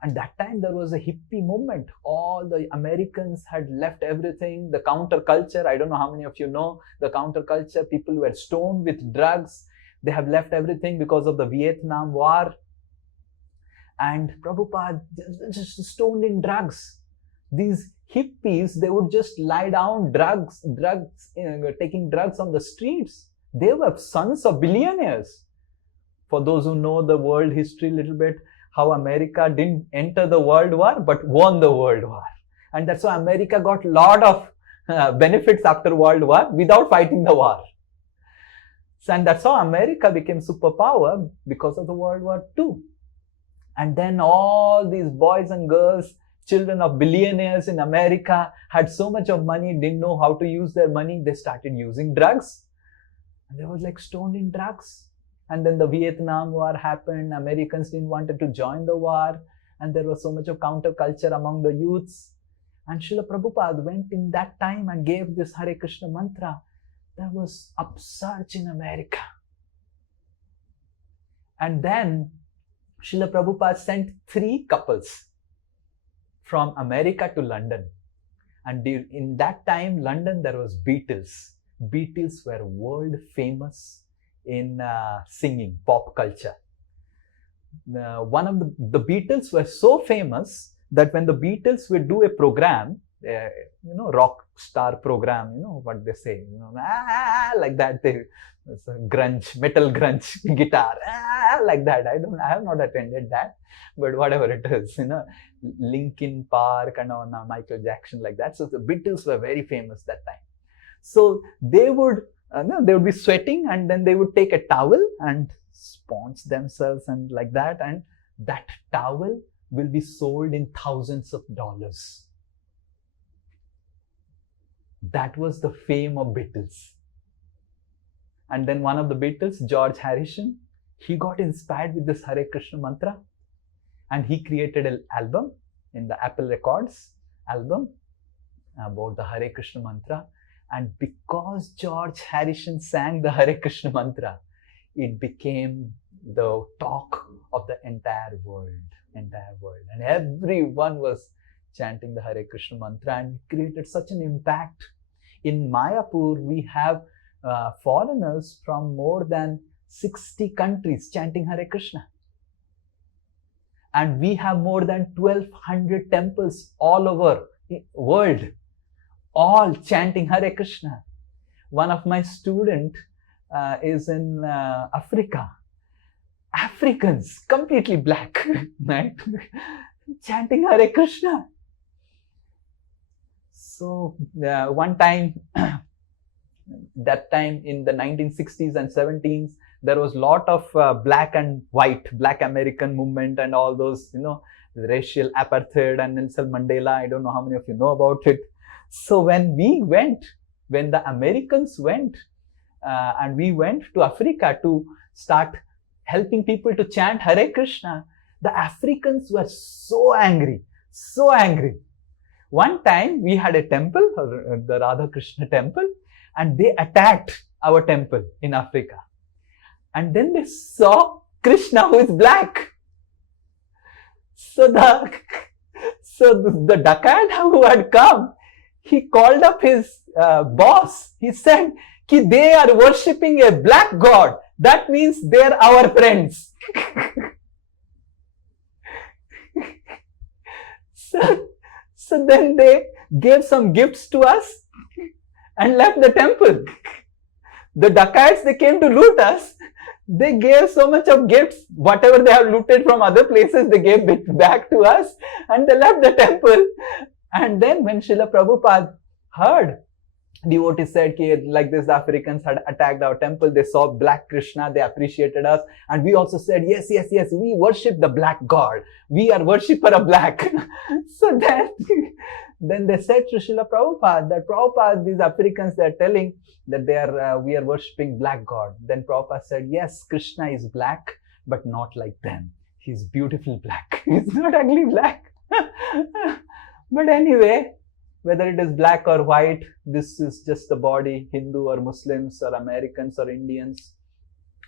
and that time there was a hippie movement. All the Americans had left everything, the counterculture. I don't know how many of you know the counterculture. People were stoned with drugs. They have left everything because of the Vietnam War. And Prabhupada just stoned in drugs. These hippies, they would just lie down taking drugs on the streets. They were sons of billionaires. For those who know the world history a little bit, how America didn't enter the World War, but won the World War. And that's why America got a lot of benefits after World War without fighting the war. So, and that's how America became superpower, because of the World War II. And then all these boys and girls, children of billionaires in America, had so much of money, didn't know how to use their money. They started using drugs. And they were like stoned in drugs. And then the Vietnam War happened. Americans didn't want to join the war. And there was so much of counterculture among the youths. And Srila Prabhupada went in that time and gave this Hare Krishna mantra. There was upsurge in America. And then Srila Prabhupada sent 3 couples from America to London. And in that time, London, there was Beatles. Beatles were world famous in singing, pop culture. One of the Beatles were so famous that when the Beatles would do a program, rock star program, what they say, like that, it's a grunge, metal grunge guitar, like that. I have not attended that, but whatever it is, Linkin Park and Michael Jackson, like that. So the Beatles were very famous that time. So they would no, they would be sweating, and then they would take a towel and sponge themselves and like that, and that towel will be sold in thousands of dollars. That was the fame of Beatles. And then one of the Beatles, George Harrison, he got inspired with this Hare Krishna mantra, and he created an album in the Apple Records album about the Hare Krishna mantra. And because George Harrison sang the Hare Krishna mantra, it became the talk of the entire world. And everyone was chanting the Hare Krishna mantra, and created such an impact. In Mayapur, we have foreigners from more than 60 countries chanting Hare Krishna. And we have more than 1,200 temples all over the world, all chanting Hare Krishna. One of my students is in Africa. Africans, completely black, right? Chanting Hare Krishna. So one time, that time in the 1960s and 70s, there was a lot of black and white, black American movement and all those, racial apartheid and Nelson Mandela. I don't know how many of you know about it. So when the Americans went, and we went to Africa to start helping people to chant Hare Krishna, the Africans were so angry, so angry. One time we had a temple, the Radha Krishna temple, and they attacked our temple in Africa. And then they saw Krishna, who is black. So the dacoit who had come, he called up his boss. He said, they are worshipping a black god. That means they are our friends. So then they gave some gifts to us and left the temple. The dacoits, they came to loot us. They gave so much of gifts. Whatever they have looted from other places, they gave it back to us, and they left the temple. And then when Srila Prabhupada heard, devotees said, like this, the Africans had attacked our temple. They saw black Krishna. They appreciated us. And we also said, yes, we worship the black god. We are worshipper of black. So then they said to Srila Prabhupada that, Prabhupada, these Africans, they are telling that we are worshipping black god. Then Prabhupada said, yes, Krishna is black, but not like them. He's beautiful black. He's not ugly black. But anyway, whether it is black or white, this is just the body, Hindu or Muslims or Americans or Indians.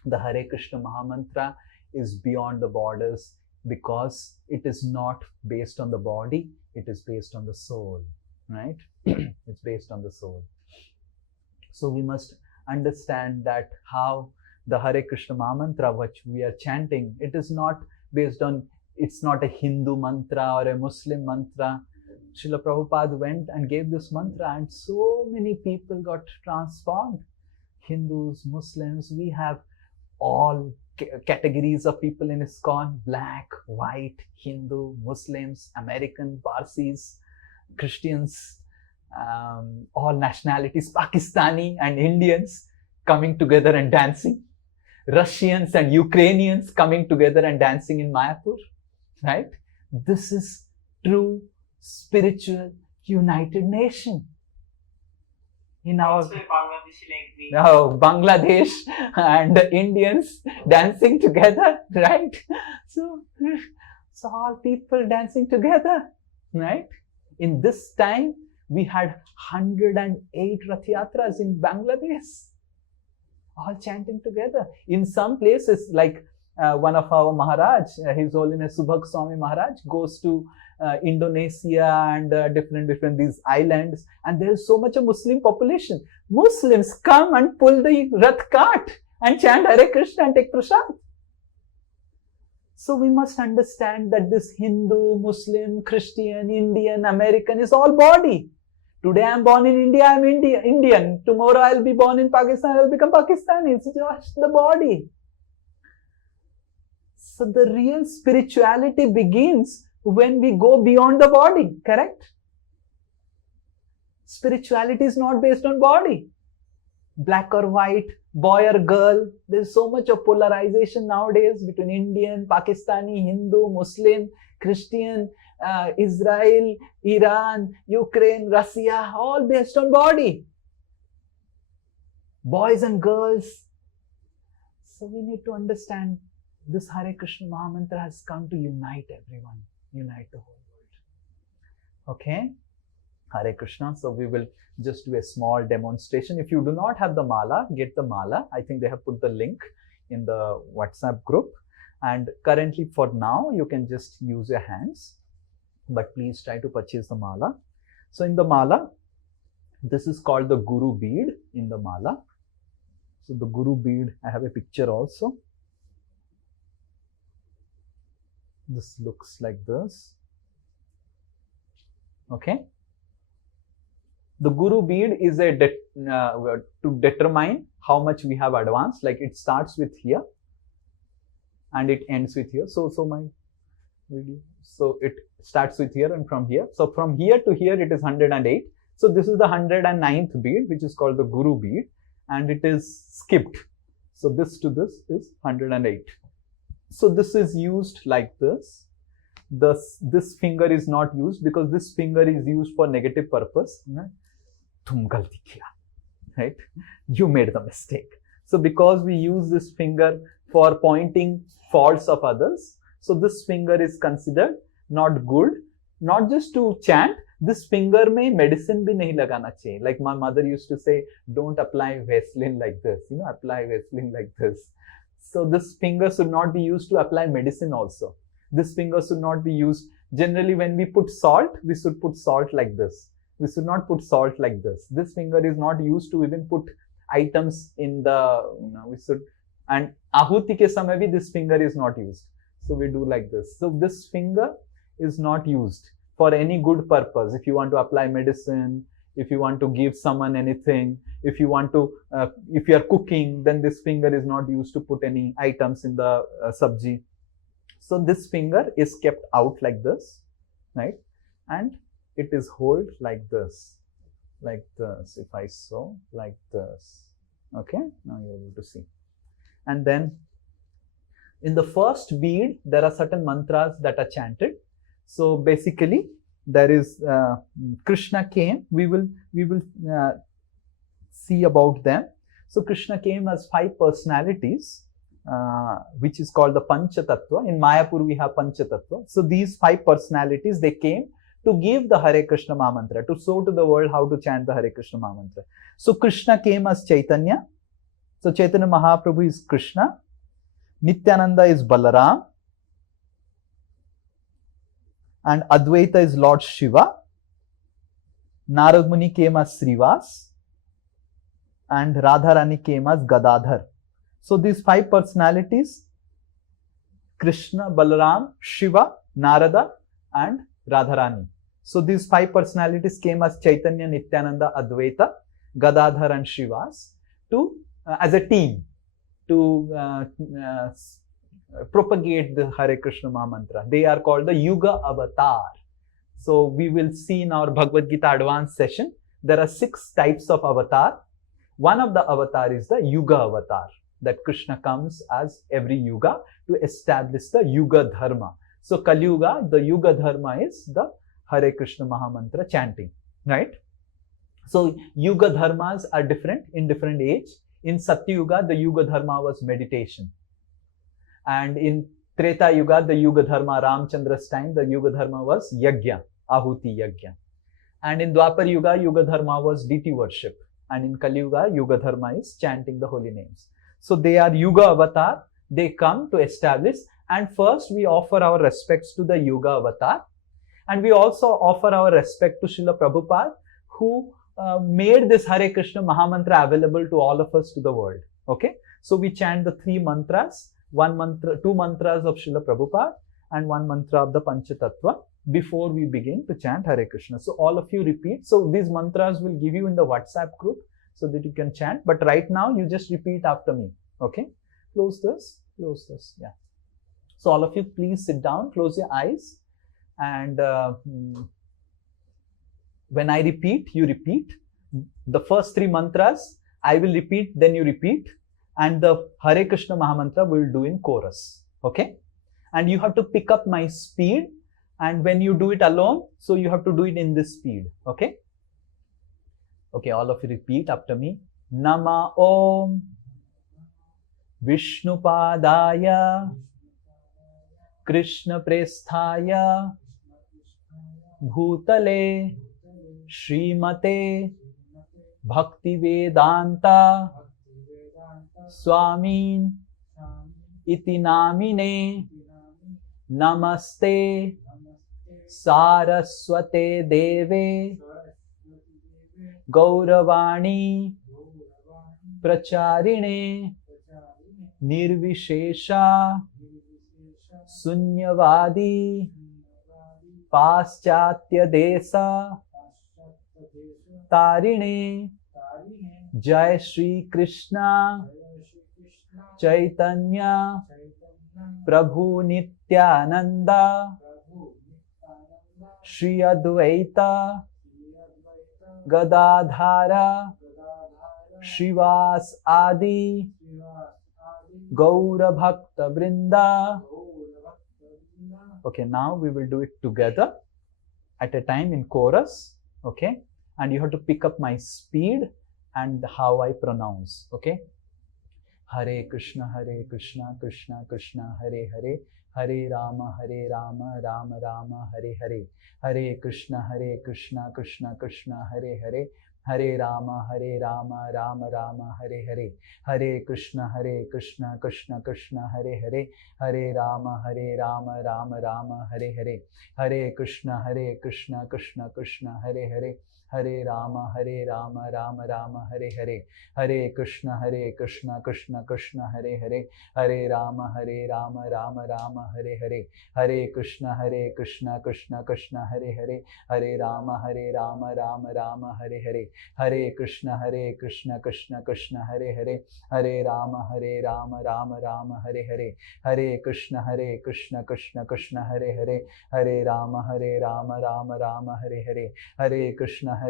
The Hare Krishna Mahamantra is beyond the borders, because it is not based on the body, it is based on the soul, right? It's based on the soul. So we must understand that how the Hare Krishna Mahamantra, which we are chanting, it is not based on, it's not a Hindu mantra or a Muslim mantra. Srila Prabhupada went and gave this mantra, and so many people got transformed. Hindus, Muslims, we have all categories of people in ISKCON: black, white, Hindu, Muslims, American, Parsis, Christians, all nationalities, Pakistani and Indians coming together and dancing, Russians and Ukrainians coming together and dancing in Mayapur, right? This is true spiritual united nation. In our Bangladesh and Indians dancing together, right? So all people dancing together, right? In this time, we had 108 Rath Yatras in Bangladesh, all chanting together. In some places, like one of our Maharaj, His Holiness Subhag Swami Maharaj, goes to Indonesia and different these islands, and there is so much a Muslim population. Muslims come and pull the Rath cart and chant Hare Krishna and take prasad. So we must understand that this Hindu, Muslim, Christian, Indian, American is all body. Today I am born in India, I am Indian. Tomorrow I will be born in Pakistan, I will become Pakistani. It's just the body. So the real spirituality begins when we go beyond the body, correct? Spirituality is not based on body. black or white, boy or girl. There's so much of polarization nowadays between Indian, Pakistani, Hindu, Muslim, Christian, Israel, Iran, Ukraine, Russia, all based on body. Boys and girls. So we need to understand this Hare Krishna Mahamantra has come to unite everyone, unite the whole world. Okay? Hare Krishna. So we will just do a small demonstration. If you do not have the mala, get the mala. I think they have put the link in the WhatsApp group. And currently for now, you can just use your hands. But please try to purchase the mala. So in the mala, this is called the Guru bead in the mala. So the Guru bead, I have a picture also. This looks like this. Okay. The Guru bead is a to determine how much we have advanced. Like it starts with here and it ends with here. So my video. So it starts with here and from here. So from here to here it is 108. So this is the 109th bead, which is called the Guru bead, and it is skipped. So this to this is 108. So this is used like this. This finger is not used because this finger is used for negative purpose. Tum galti kiya, right? You made the mistake. So because we use this finger for pointing faults of others, so this finger is considered not good. Not just to chant, this finger mein medicine bhi nahi lagana chahiye. Like my mother used to say, don't apply Vaseline like this, apply Vaseline like this. So this finger should not be used to apply medicine also. This finger should not be used. Generally when we put salt, we should put salt like this. We should not put salt like this. This finger is not used to even put items in the, and ahuti ke samay bhi this finger is not used. So we do like this. So this finger is not used for any good purpose. If you want to apply medicine, if you want to give someone anything, if you want to, if you are cooking, then this finger is not used to put any items in the sabji. So this finger is kept out like this, right? And it is held like this. If I sew like this, okay? Now you're able to see. And then in the first bead, there are certain mantras that are chanted. So basically, there is Krishna came. We will see about them. So Krishna came as 5 personalities, which is called the Pancha Tattva. In Mayapur, we have Pancha Tattva. So these 5 personalities, they came to give the Hare Krishna Mahamantra, to show to the world how to chant the Hare Krishna Mahamantra. So Krishna came as Chaitanya. So Chaitanya Mahaprabhu is Krishna. Nityananda is Balaram. And Advaita is Lord Shiva. Narad Muni came as Srivas. And Radharani came as Gadadhar. So these 5 personalities, Krishna, Balaram, Shiva, Narada and Radharani. So these 5 personalities came as Chaitanya, Nityananda, Advaita, Gadadhar and Srivas to as a team to propagate the Hare Krishna Mahamantra. They are called the Yuga Avatar. So we will see in our Bhagavad Gita advanced session, there are 6 types of avatar. One of the avatar is the Yuga Avatar, that Krishna comes as every Yuga to establish the Yuga Dharma. So Kali Yuga, the Yuga Dharma is the Hare Krishna Mahamantra chanting, right? So Yuga Dharmas are different in different age. In Satya Yuga, the Yuga Dharma was meditation. And in Treta Yuga, the Yuga Dharma, Ramchandra's time, the Yuga Dharma was Yajna, Ahuti Yajna. And in Dwapar Yuga, Yuga Dharma was deity worship. And in Kali Yuga, Yuga Dharma is chanting the holy names. So they are Yuga Avatar. They come to establish. And first we offer our respects to the Yuga Avatar. And we also offer our respect to Srila Prabhupada, who made this Hare Krishna Mahamantra available to all of us, to the world. Okay. So we chant the 3 mantras. 2 mantras of Srila Prabhupada and 1 mantra of the Pancha Tattva before we begin to chant Hare Krishna. So all of you repeat. So these mantras will give you in the WhatsApp group so that you can chant. But right now you just repeat after me. Okay. Close this. Yeah. So all of you please sit down, close your eyes, and when I repeat, you repeat. The first 3 mantras I will repeat, then you repeat, and the Hare Krishna Mahamantra will do in chorus. Okay? And you have to pick up my speed, and when you do it alone, so you have to do it in this speed. Okay? Okay, all of you repeat after me. Nama Om Vishnupadaya Krishna Presthaya Bhutale Srimate Bhaktivedanta Swamin Iti Namine Namaste Saraswate Deve Gauravani Pracharine Nirvishesha Sunyavadi Paschatya Desa Tarine Jai Shri Krishna Chaitanya Prabhu Nityananda Shri Advaita Gadadhara Shivas Adi Gaura Bhakta Vrinda. Okay, now we will do it together at a time in chorus. Okay, and you have to pick up my speed and how I pronounce. Okay, Hare Krishna, Krishna Krishna, Hare Hare, Hare Rama, Rama Rama, Hare Hare, Hare Krishna, Krishna Krishna, Hare Hare, Hare Rama, Rama Rama, Hare Hare, Hare Krishna, Krishna Krishna, Hare Hare, Hare Rama, Rama Rama, Hare Hare, Hare Krishna, Krishna Krishna, Hare Hare, Hare Rama, Rama Rama, Hare Hare, Hare Krishna, Krishna Krishna, Hare Hare, Hare Rama, Rama Rama, Hare Hare, Hare Krishna, Krishna Krishna, Hare Hare, Hare Rama, Rama Rama, Hare Hare, Hare Krishna, Krishna Krishna, Hare Hare, Hare Rama, Rama Rama, Hare Hare, Hare Krishna, Krishna Krishna, Hare Hare, Hare Rama, Rama Rama, Hare Hare, Hare Krishna,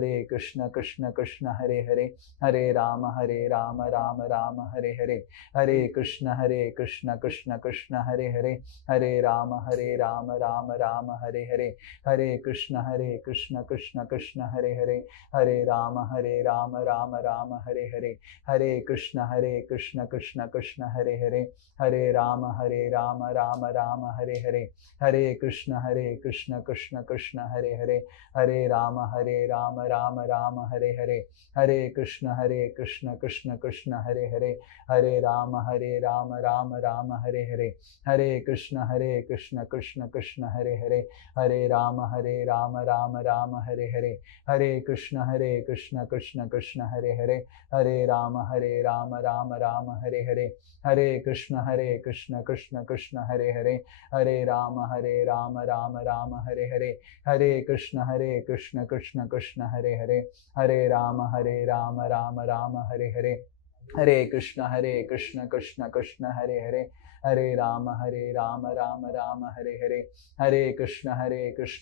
Krishna Krishna, Hare Hare, Hare Rama, Rama Rama, Hare Hare, Hare Krishna, Krishna Krishna, Hare Hare, Hare Rama, Rama Rama, Hare Hare, Hare Krishna, Krishna Krishna, Hare Hare, Hare Rama, Rama Rama, Hare Hare, Hare Krishna, Krishna Krishna, Hare Hare, Hare Rama, Rama Rama, Hare Hare, Hare Krishna, Krishna Krishna, Hare Hare, Hare Rama, Rama Rama, Hare Hare, Hare Krishna, Krishna Krishna, Hare Hare, Hare Rama, Rama Rama, Hare Hare, Hare Krishna, Krishna Krishna, Hare Hare, Hare Rama, Rama Rama, Hare Hare, Hare Krishna, Krishna Krishna, Hare Hare, Hare Rama, Rama Rama, Hare Hare, Hare Krishna, Krishna Krishna, Hare Hare, Hare Rama, Rama Rama, Hare Hare, Hare Krishna, Krishna Krishna, Hare Hare, Hare Rama, Rama Rama, Hare Hare, Hare Krishna,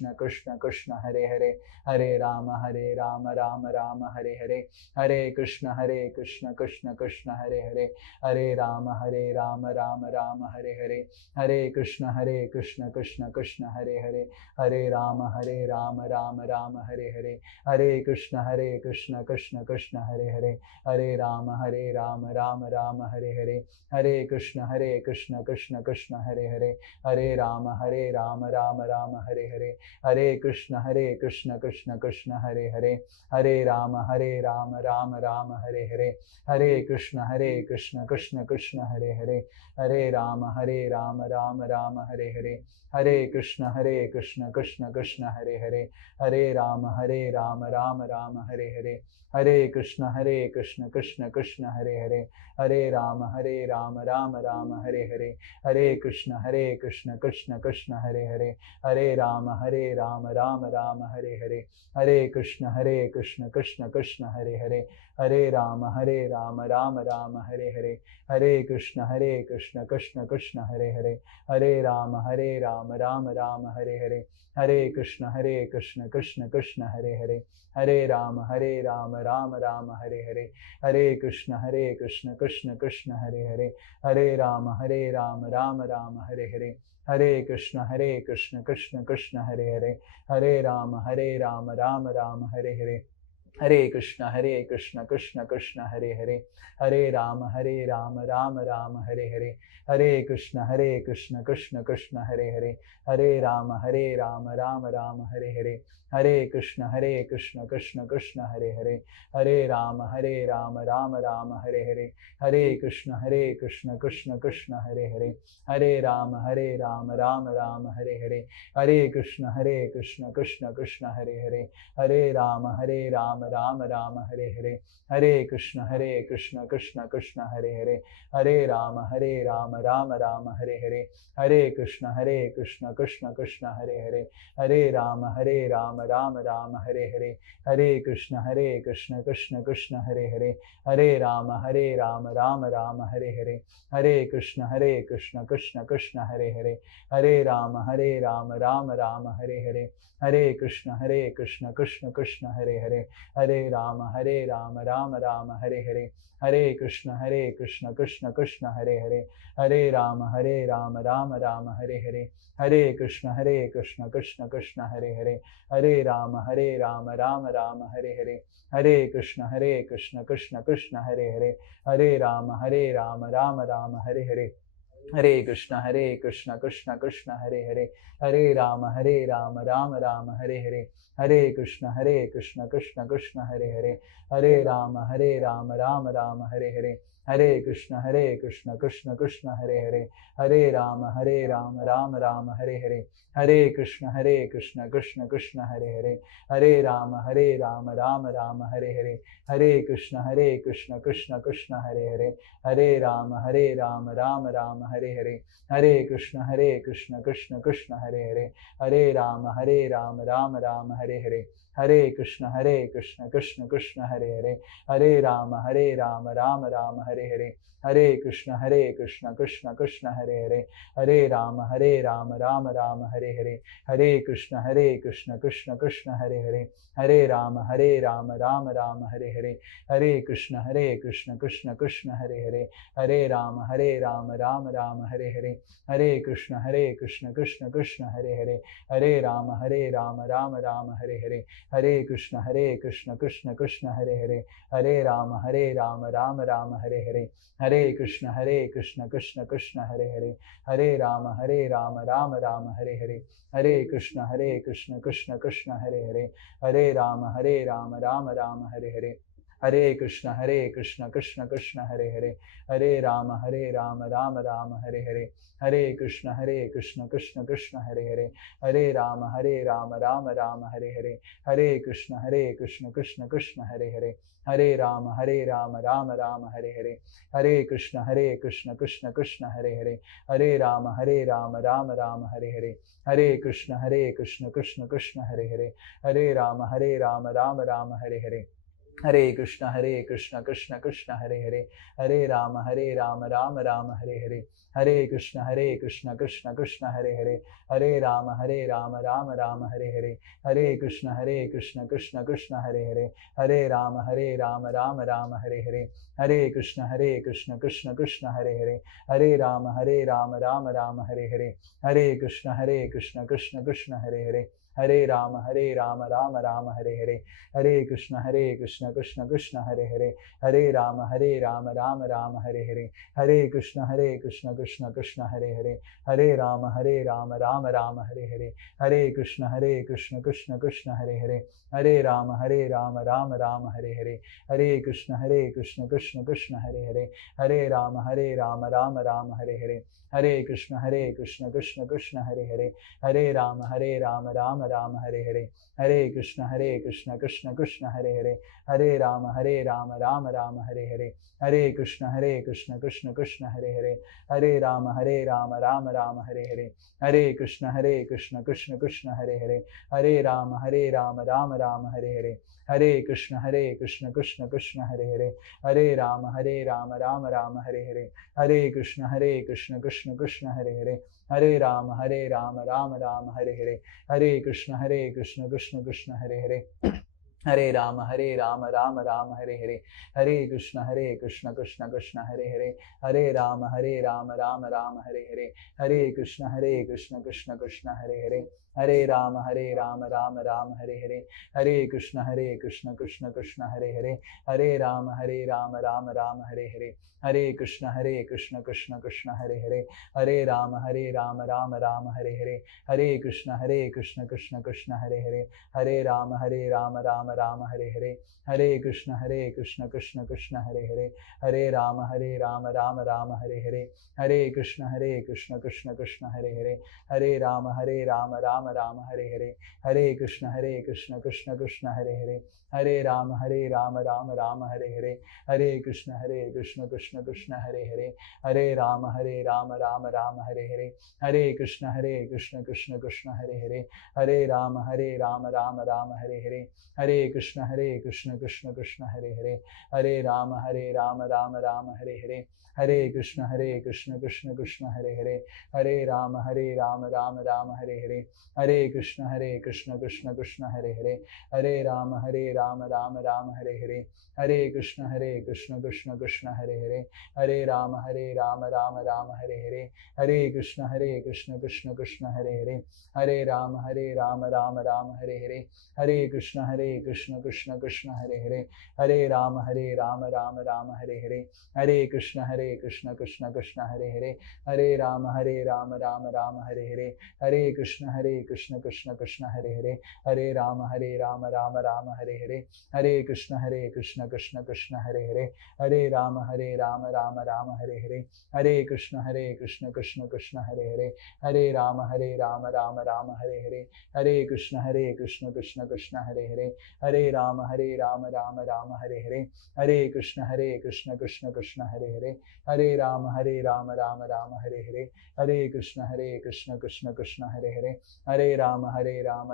Krishna Krishna, Hare Hare, Hare Rama, Rama Rama, Hare Hare, Hare Krishna, Krishna Krishna, Hare Hare, Hare Rama, Rama Rama, Hare Hare, Hare Krishna, Krishna Krishna, Hare Hare, Hare Rama, Rama Rama, Hare Hare, Hare Krishna, Krishna Krishna, Hare Hare, Hare Rama, Rama Rama, Hare Hare, Hare Krishna, Krishna Krishna, Hare Hare, Hare Rama, Rama Rama, Hare Hare, Hare Krishna, Krishna Krishna, Hare Hare, Hare Rama, Rama Rama, Hare Hare, Hare Krishna, Krishna Krishna, Hare Hare, Hare Rama, Rama Rama, Hare Hare, Hare Krishna, Krishna Krishna, Hare Hare, Hare Rama, Rama Rama, Hare Hare, Hare Krishna, Krishna Krishna, Hare Hare, Hare Rama, Rama Rama, Hare Hare, Hare Krishna, Krishna Krishna, Hare Hare, Hare Rama, Rama Rama, Hare Hare, Hare, Hare Krishna Krishna Krishna Hare Hare, Hare Rama Rama Rama Hare Hare, Hare Krishna Krishna Krishna Hare Hare, Hare Rama Rama Rama Hare Hare, Hare Krishna Krishna Krishna Hare Hare, Hare Rama Rama Rama Hare Hare, Hare Krishna Krishna Krishna Hare Hare, Hare Rama Rama Rama Hare Hare, Hare Krishna Krishna Krishna Hare Hare, Hare Rama Rama Rama Hare Hare, Hare Krishna Krishna Krishna Hare Hare, Hare Rama Rama Rama Hare Hare, Hare Krishna Krishna Krishna Hare Hare, Hare Rama Rama Rama Hare Hare, Hare Krishna Krishna Krishna Hare Hare, Hare Rama Rama Rama Hare Hare, Hare Krishna Krishna Krishna Hare Hare, Hare Rama Rama Rama Hare Hare, Hare Krishna Krishna Krishna Hare Hare, Hare Rama Rama Rama Hare Hare, Hare Krishna Krishna Krishna Hare Hare, Hare Rama Rama Rama Hare Hare, Hare Krishna Krishna Krishna Hare Hare, Hare Rama Rama Rama Hare Hare, Hare Krishna Krishna Krishna Hare Hare, Hare Rama Rama Rama Hare Hare, Hare Krishna Krishna Krishna Hare Hare, Hare Rama Rama Rama Hare Hare, Hare Krishna Krishna Krishna Hare Hare, Hare Rama Rama Rama Hare Hare, Hare Krishna Krishna Krishna Hare Hare, Hare Rama Rama Rama Hare Hare, Hare Krishna Krishna Krishna Hare Hare, Hare Rama Rama Rama Hare Hare, Hare Krishna Krishna Krishna Hare Hare, Hare Rama Rama Rama Hare Hare, Hare Krishna Krishna Krishna Hare Hare, Hare Rama Rama Rama Hare Hare, Hare Krishna Krishna Krishna Hare Hare, Hare Rama Rama Rama Hare Hare, Hare Krishna Krishna Krishna Hare Hare, Hare Rama Rama Rama Hare Hare, Hare Krishna Krishna Krishna Hare Hare, Hare Rama Rama Rama Hare Hare, Hare Krishna Krishna Krishna Hare Hare, Hare Rama Rama Rama Hare Hare, Hare Krishna Krishna Krishna Hare Hare, Hare Rama Rama Rama Hare Hare, Hare Krishna Krishna Krishna Hare Hare, Hare Rama Rama Rama Hare Hare, Hare Krishna Krishna Krishna Hare Hare, Hare Rama Rama Rama Hare Hare, Hare Krishna Krishna Krishna Hare Hare, Hare Rama Rama Rama Hare Hare, Hare Krishna Krishna Krishna Hare Hare, Hare Rama Rama Rama Hare Hare, Hare Krishna Krishna Krishna Hare Hare, Hare Rama Rama Rama Hare Hare, Hare Krishna Krishna Krishna Hare Hare, Hare Rama Rama Rama Hare Hare, Hare Krishna Krishna Krishna Hare Hare, Hare Rama Rama Rama Hare Hare, Hare Krishna Krishna Krishna Hare Hare, Hare Rama Rama Rama Hare Hare, Hare Krishna Krishna Krishna Hare Hare, Hare Rama Rama Rama Hare Hare, Hare Krishna Krishna Krishna Hare Hare, Hare Rama Rama Rama Hare Hare, Hare Krishna Krishna Krishna Hare Hare, Hare Rama Rama Rama Hare Hare, Hare Krishna Krishna Krishna Hare Hare, Hare Rama Rama Rama Hare Hare, Hare Krishna Krishna Krishna Hare Hare, Hare Rama Rama Rama Hare Hare, Hare Krishna Krishna Krishna Hare Hare, Hare Rama Rama Rama Hare Hare, Hare Krishna Krishna Krishna Hare Hare, Hare Rama Rama Rama Hare Hare, Hare Krishna Krishna Krishna Hare Hare, Hare Rama Rama Rama Hare Hare, Hare Krishna Krishna Krishna Hare Hare, Hare Rama Rama Rama Hare Hare, Hare Krishna Krishna Krishna Hare Hare, Hare Rama Rama Rama Hare Hare, Hare Krishna Krishna Krishna Hare Hare, Hare Rama Rama Rama Hare Hare, Hare Krishna Krishna Krishna Hare Hare, Hare Rama Rama Rama Hare Hare, Hare Krishna Krishna Krishna Hare Hare, Hare Rama Rama Rama Hare Hare, Hare Krishna Krishna Krishna Hare Hare, Hare Rama Rama Rama Hare Hare, Hare Krishna Krishna Krishna Hare Hare, Hare Rama Rama Rama Hare Hare, Hare Krishna Krishna Krishna Hare Hare, Hare Rama Rama Rama Hare Hare, Hare Krishna Krishna Krishna Hare Hare, Hare Rama Rama Rama Hare Hare, Hare Krishna Krishna Krishna Hare Hare, Hare Rama Rama Rama Hare Hare, Hare Krishna Krishna Krishna Hare Hare, Hare Rama Rama Rama Hare Hare, Hare Krishna Krishna Krishna Hare Hare, Hare Rama Rama Rama Hare Hare, Hare Krishna Krishna Krishna Hare Hare, Hare Rama Rama Rama Hare Hare, Hare Krishna Krishna Krishna Hare Hare, Hare Rama Rama Rama Hare Hare, Hare Krishna Krishna Krishna Hare Hare, Hare Rama Rama Rama Hare Hare, Hare Krishna Krishna Krishna Hare Hare, Hare Rama Rama Rama Hare Hare, Hare Krishna Krishna Krishna Hare Hare, Hare Rama Rama Rama Hare Hare, Hare Krishna Krishna Krishna Hare Hare, Hare Rama Rama Rama Hare Hare, Hare Krishna Krishna Krishna Hare Hare, Hare Rama Rama Rama Hare Hare, Hare Krishna Krishna Krishna Hare Hare, Hare Rama Rama Rama Hare Hare, Hare Krishna Krishna Krishna Hare Hare, Hare Rama Rama Rama Hare Hare, Hare Krishna Krishna Krishna Hare Hare, Hare Rama Rama Rama Hare Hare, Hare Krishna Krishna Krishna Hare Hare, Hare Rama Rama Rama Hare Hare, Hare Krishna Krishna Krishna Hare Hare, Hare Rama Rama Rama Hare Hare, Hare Krishna Krishna Krishna Hare Hare, Hare Rama Rama Rama Hare Hare, Hare Krishna Krishna Krishna Hare Hare, Hare Rama Rama Rama Hare Hare, Hare Krishna Krishna Krishna Hare Hare, Hare Rama Rama Rama Hare Hare, Hare Krishna Krishna Krishna Hare Hare, Hare Rama Rama Rama Hare Hare, Hare Krishna Krishna Krishna Hare Hare, Hare Rama Rama Rama Hare Hare, Hare Krishna Krishna Krishna Hare Hare, Hare Rama Rama Rama Hare Hare, Hare Krishna Krishna Krishna Hare Hare, Hare Rama Rama Rama Hare Hare, Hare Krishna Krishna Krishna Hare Hare, Hare Rama Rama Rama Hare Hare, Hare Krishna Krishna Krishna Hare Hare, Hare Rama Rama Rama Hare Hare, Hare Krishna Krishna Krishna Hare Hare, Hare Rama Rama Rama Hare Hare, Hare Krishna Krishna Krishna Hare Hare, Hare Rama Rama Rama Hare Hare, Hare Krishna Krishna Krishna Hare Hare, Hare Rama Rama Rama Hare Hare, Hare Krishna Krishna Krishna Hare Hare, Hare Rama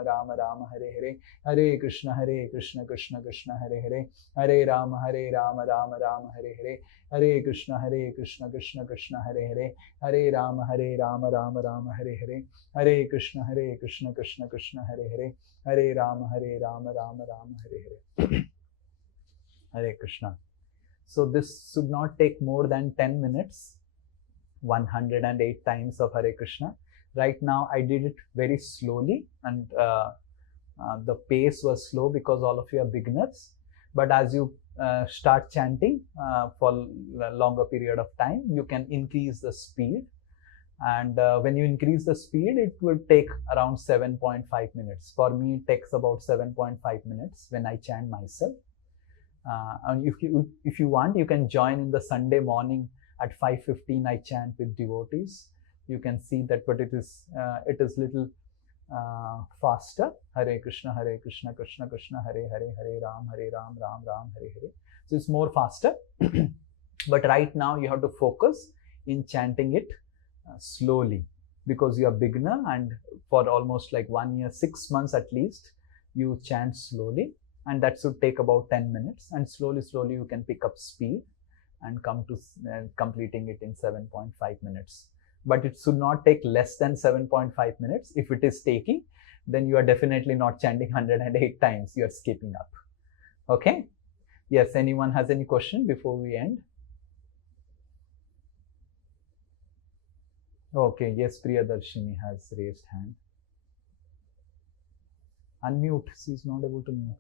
Rama Rama Hare Hare, Hare Krishna Krishna Krishna Hare Hare, Hare Rama Rama Rama Hare Hare, Hare Krishna Krishna Krishna Hare Hare, Hare Rama Rama Rama Hare Hare, Hare Krishna Krishna Krishna Hare Hare, Hare Rama Rama Rama Hare Hare. Hare Krishna. So this should not take more than 10 minutes, 108 times of Hare Krishna. Right now I did it very slowly, and the pace was slow because all of you are beginners. But as you start chanting for a longer period of time, you can increase the speed. And when you increase the speed, it will take around 7.5 minutes. For me, it takes about 7.5 minutes when I chant myself. And if you want, you can join in the Sunday morning at 5:15. I chant with devotees. You can see that, but it is little faster. Hare Krishna Krishna Krishna Hare Hare, Hare Ram Ram Ram Hare Hare. So it's more faster. But right now you have to focus in chanting it slowly, because you are beginner, and for almost like 1 year, 6 months at least, you chant slowly, and that should take about 10 minutes, and slowly you can pick up speed and come to completing it in 7.5 minutes. But it should not take less than 7.5 minutes. If it is taking, then you are definitely not chanting 108 times. You are skipping up. Okay? Yes, anyone has any question before we end? Okay, yes, Priyadarshini has raised hand. Unmute, she's not able to mute.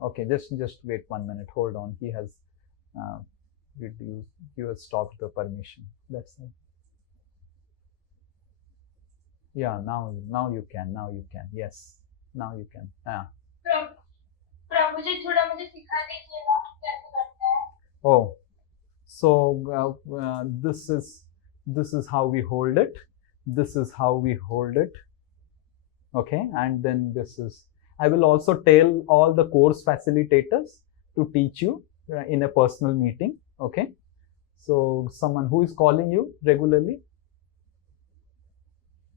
Okay, just wait 1 minute, hold on. He has stopped the permission. That's it. Yeah, now you can. Yes, now you can. प्रभु जी थोड़ा मुझे सिखा दीजिएगा कैसे करते हैं. Oh, so this is how we hold it. This is how we hold it. Okay, and then this is, I will also tell all the course facilitators to teach you in a personal meeting. Okay, so someone who is calling you regularly?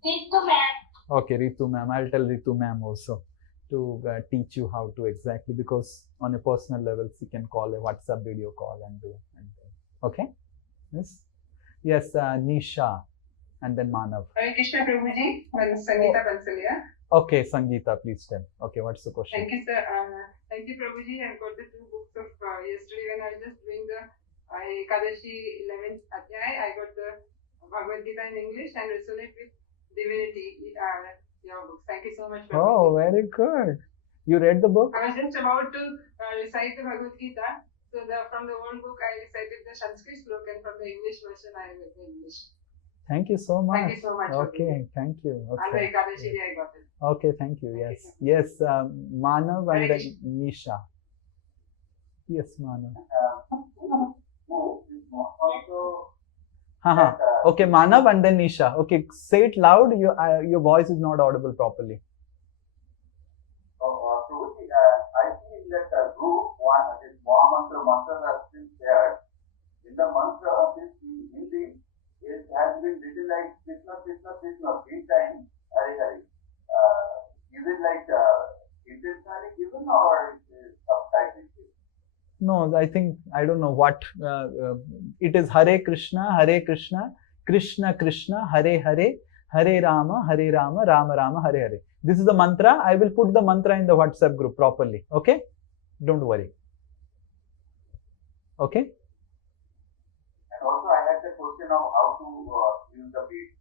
Ritu ma'am. Okay, Ritu ma'am, I'll tell Ritu ma'am also to teach you how to exactly, because on a personal level you can call a WhatsApp video call and do. Okay, yes, yes, Nisha and then Manav. Hare Krishna Prabhuji, Sangeeta Bansalia. Okay, Sangeeta, please tell. Okay, what's the question? Thank you, sir. Thank you, Prabhuji. I got the two books of yesterday when I was just doing the Ekadashi 11th Adhyay. I got the Bhagavad Gita in English and resonate with divinity. Your books. Thank you so much, Prabhuji. Oh, very good. You read the book? I was just about to recite the Bhagavad Gita. So from the old book, I recited the Sanskrit sloka, and from the English version, I read the English. Thank you so much. Thank you so much. Okay, thank you. And the Okay. Ekadashi day I got it. Okay, thank you. Thank Yes, you. yes, Manav and Hare then Krishna. Nisha. Yes, Manav. Haha. Okay, Manav and then Nisha. Okay, say it loud. Your voice is not audible properly. Prabhuji, I see in that group, this mantras are still there. In the mantra, this Hindi, it has been written like Krishna, Krishna, Krishna, 3 times, Hare Hare. Is it like intentionally given or is it subtitled? No, I think, I don't know what, it is Hare Krishna, Krishna Krishna, Hare Hare, Hare Rama, Rama Rama, Hare Hare. This is the mantra. I will put the mantra in the WhatsApp group properly. Okay? Don't worry. Okay? And also I had the question of how to use the beat.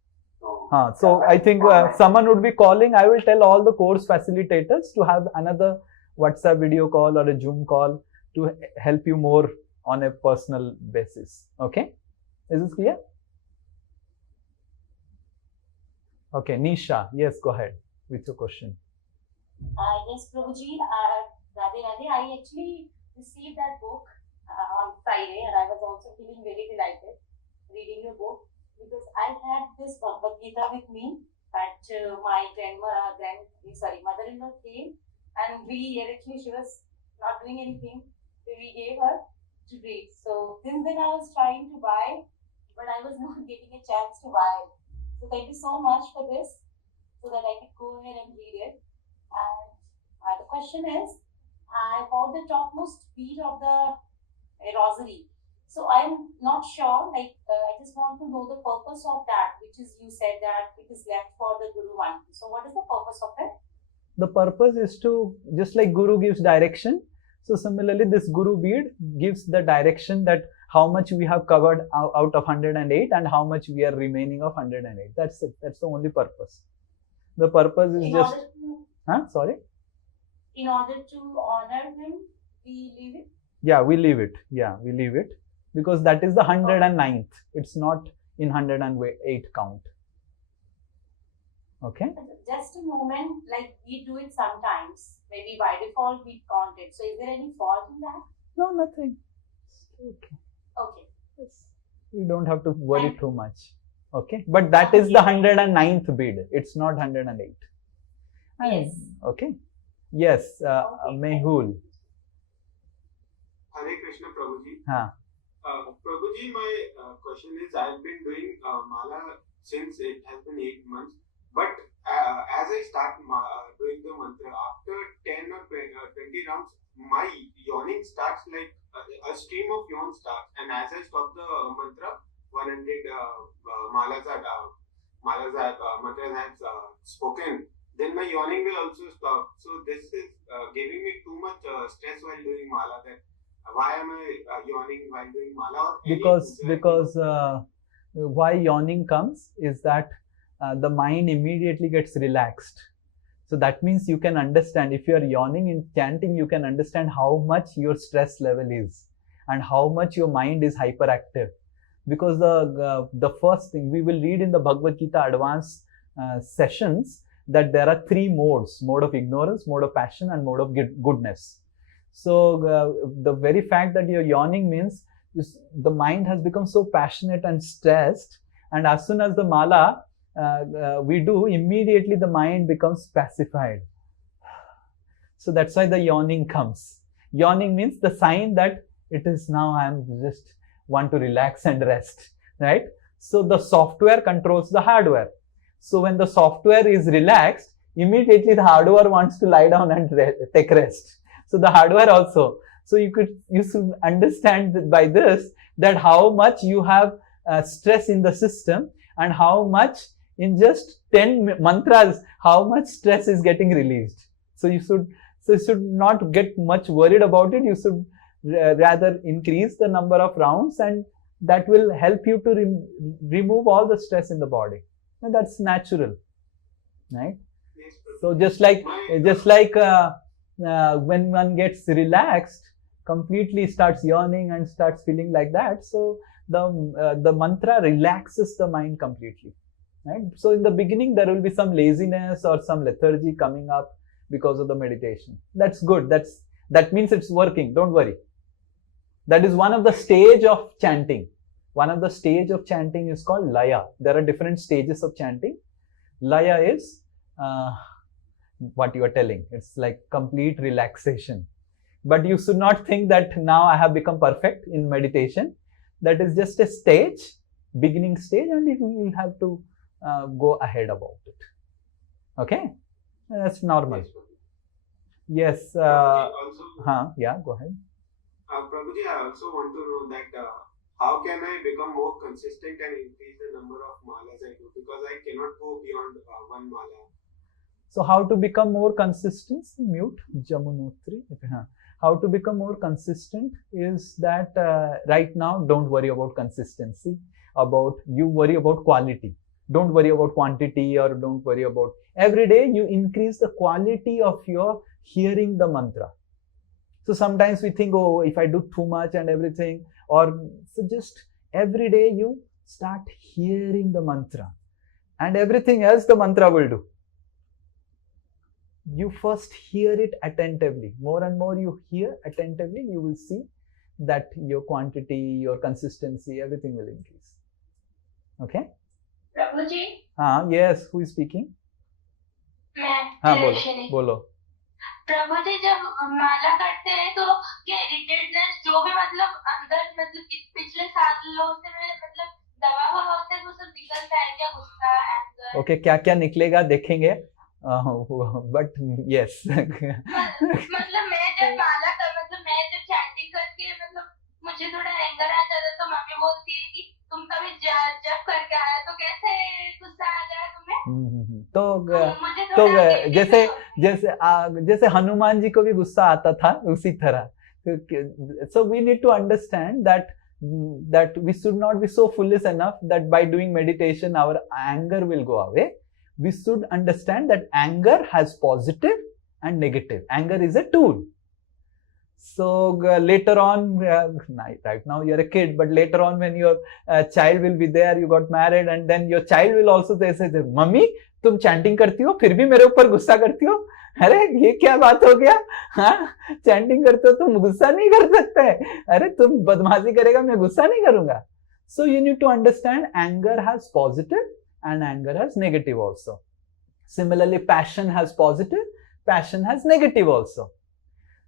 So I think someone would be calling. I will tell all the course facilitators to have another WhatsApp video call or a Zoom call to help you more on a personal basis. Okay? Is this clear? Okay, Nisha, yes, go ahead with your question. Yes, Prabhuji, Radhe Radhe, I actually received that book on Friday and I was also feeling very delighted reading your book because I had this Bhagavad Gita with me at my mother-in-law came and she was not doing anything, so we gave her to read. So since then I was trying to buy, but I was not getting a chance to buy. So thank you so much for this, so that I could go ahead and read it. And the question is, I found the topmost beat of the rosary. So I'm not sure, I just want to know the purpose of that, which is, you said that it is left for the Guru one. So what is the purpose of it? The purpose is to, just like Guru gives direction, so similarly this Guru bead gives the direction that how much we have covered out of 108 and how much we are remaining of 108. That's it. That's the only purpose. The purpose is just... Sorry? In order to honor him, we leave it? Yeah, we leave it. Yeah, we leave it. Because that is the 109th. It's not in 108 count. Okay? Just a moment, like we do it sometimes. Maybe by default we count it. So is there any fault in that? No, nothing. Okay. Okay. Yes. We don't have to worry too much. Okay? But that is the 109th bid. It's not 108. Yes. Okay. Yes, Mehul. Hare Krishna Prabhuji. Haan. Prabhuji, my question is, I've been doing mala since it has been 8 months, but as I start doing the mantra, after 10 or 20 rounds, my yawning starts like a stream of yawn starts, and as I stop the mantra, 100 mantras have spoken, then my yawning will also stop. So this is giving me too much stress while doing mala. That why am I yawning while doing mala? Because why yawning comes is that the mind immediately gets relaxed. So that means you can understand, if you are yawning in chanting, you can understand how much your stress level is and how much your mind is hyperactive. Because the first thing we will read in the Bhagavad Gita advanced sessions, that there are 3 modes: mode of ignorance, mode of passion, and mode of goodness. So the very fact that you're yawning means the mind has become so passionate and stressed, and as soon as the mala we do, immediately the mind becomes pacified. So that's why the yawning comes. Yawning means the sign that it is now I'm just want to relax and rest, right? So the software controls the hardware. So when the software is relaxed, immediately the hardware wants to lie down and take rest. So the hardware also. So you should understand by this that how much you have stress in the system and how much in just 10 mantras, how much stress is getting released. So you should not get much worried about it. You should rather increase the number of rounds, and that will help you to remove all the stress in the body. And that's natural, right? Yes, So just like when one gets relaxed, completely starts yawning and starts feeling like that. So the mantra relaxes the mind completely, right? So in the beginning there will be some laziness or some lethargy coming up because of the meditation. That's good. That means it's working. Don't worry. That is one of the stage of chanting. One of the stage of chanting is called laya. There are different stages of chanting. Laya is what you are telling. It's like complete relaxation. But you should not think that now I have become perfect in meditation. That is just a stage, beginning stage, and you will have to go ahead about it. Okay? That's normal. Yes. Yeah, go ahead. Prabhuji, I also want to know that how can I become more consistent and increase the number of malas I do, because I cannot go beyond one mala. So how to become more consistent? Mute Jamunotri. How to become more consistent is that right now don't worry about consistency. You worry about quality. Don't worry about quantity, or don't worry about. Every day you increase the quality of your hearing the mantra. So sometimes we think, oh, if I do too much and everything, so just every day you start hearing the mantra, and everything else the mantra will do. You first hear it attentively. More and more you hear attentively, you will see that your quantity, your consistency, everything will increase. Okay? Prabhuji? Yes, who is speaking? मैं बोलो. प्रभु जी जब माला करते हैं तो क्या इरिटेटनेस जो भी मतलब अंदर मतलब पिछले सालों से मैं मतलब दबा हुआ होता है वो सब निकलता है क्या? गुस्सा, एंगर? ओके, क्या क्या निकलेगा देखेंगे. But yes. मतलब मैं जब चैंटिंग करके मतलब मुझे थोड़ा एंगर आ जाता तो मम्मी बोलती है कि तुम कभी जब करके आया तो कैसे गुस्सा आ गया तुम्हें? तो जैसे हनुमान जी को भी गुस्सा आता था उसी तरह. So we need to understand that we should not be so foolish enough that by doing meditation our anger will go away. We should understand that anger has positive and negative. Anger is a tool. So later on, right now you're a kid, but later on when your child will be there, you got married, and then your child will also say, mummy तुम chanting करती हो फिर भी मेरे ऊपर गुस्सा करती हो. अरे ये क्या बात हो गया? हाँ, चैंटिंग करते हो तुम गुस्सा नहीं कर सकते. अरे तुम बदमाशी करेगा मैं गुस्सा नहीं करूंगा. So you need to understand anger has positive and anger has negative also. Similarly, passion has positive, passion has negative also.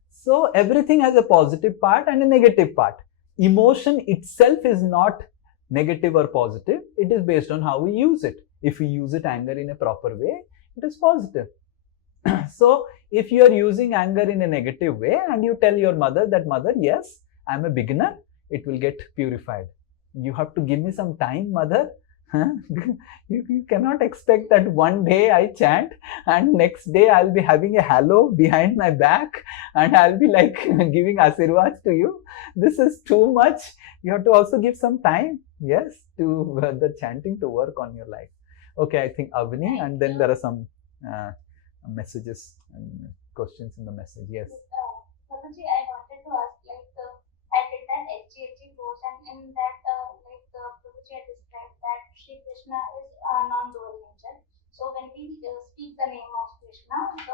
So everything has a positive part and a negative part. Emotion itself is not negative or positive. It is based on how we use it. If we use it anger in a proper way, it is positive. So if you are using anger in a negative way and you tell your mother that, mother, yes, I am a beginner, it will get purified. You have to give me some time, mother. You cannot expect that one day I chant and next day I'll be having a halo behind my back and I'll be like giving asirvads to you. This is too much. You have to also give some time, yes, to the chanting to work on your life. Okay, I think Avni, and then there are some messages and questions in the message. Yes. Prabhuji, I wanted to ask, I did that HGHG course, and in that, Prabhuji had described that Sri Krishna is non-dual nature. So when we speak the name of Krishna is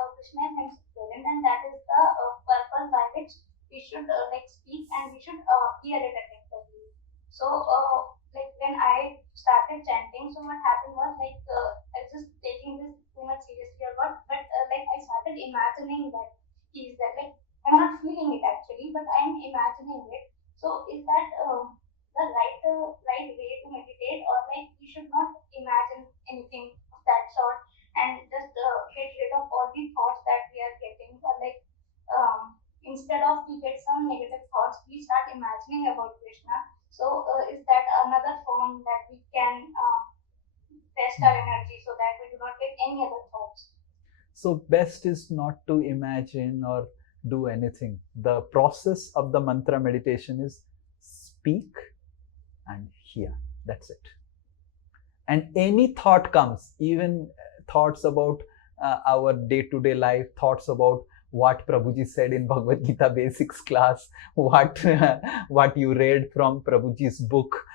hence present, and that is the purpose by which we should speak, and we should hear it attentively. So like when I started chanting, so what happened was like I was just taking this too much seriously or what, but like I started imagining that he is that, like I'm not feeling it actually, but I'm imagining it. So is that the right way to meditate, or like we should not imagine anything of that sort and just get rid of all the thoughts that we are getting, or like instead of we get some negative thoughts, we start imagining about Krishna. So is that another form that we can test our energy so that we do not get any other thoughts? So best is not to imagine or do anything. The process of the mantra meditation is speak and hear. That's it. And any thought comes, even thoughts about our day-to-day life, thoughts about what Prabhuji said in Bhagavad Gita basics class, what you read from Prabhuji's book,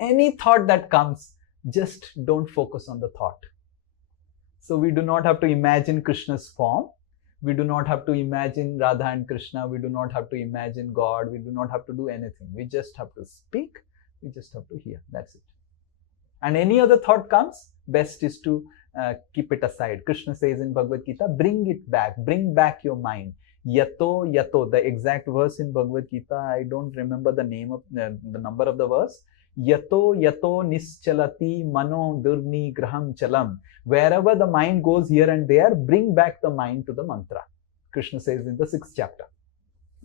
any thought that comes, just don't focus on the thought. So we do not have to imagine Krishna's form. We do not have to imagine Radha and Krishna. We do not have to imagine God. We do not have to do anything. We just have to speak. We just have to hear. That's it. And any other thought comes, best is to keep it aside. Krishna says in Bhagavad Gita, bring it back. Bring back your mind. Yato, yato. The exact verse in Bhagavad Gita, I don't remember the name of the number of the verse. Yato, yato nischalati mano durni graham chalam. Wherever the mind goes here and there, bring back the mind to the mantra. Krishna says in the 6th chapter.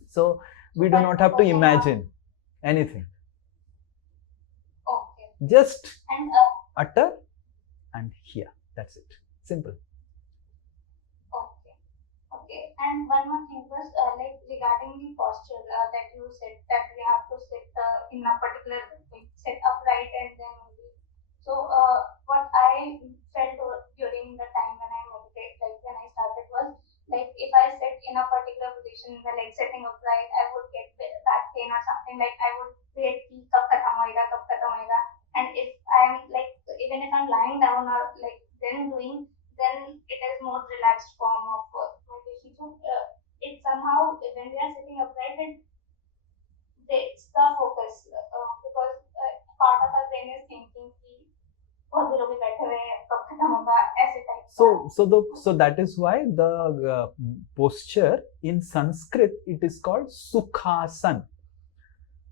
So we do not have to imagine anything. Okay. Just And utter and hear. That's it. Simple. okay. And one more thing was like regarding the posture that you said that we have to sit in a particular, like, sit upright and then only. So what I felt during the time when I meditate, like when I started, was like if I sit in a particular position, like sitting upright, I would get back pain or something. Like I would wait ki kab khatam hoega. And if I'm like, even if I'm lying down or like then it is more relaxed form of meditation. So it somehow, when we are sitting upright, it breaks the focus because part of our brain is thinking ki बहुत देर हो गई बैठे हुए, कब खत्म होगा, ऐसे type. So that is why the posture in Sanskrit, it is called Sukhasan.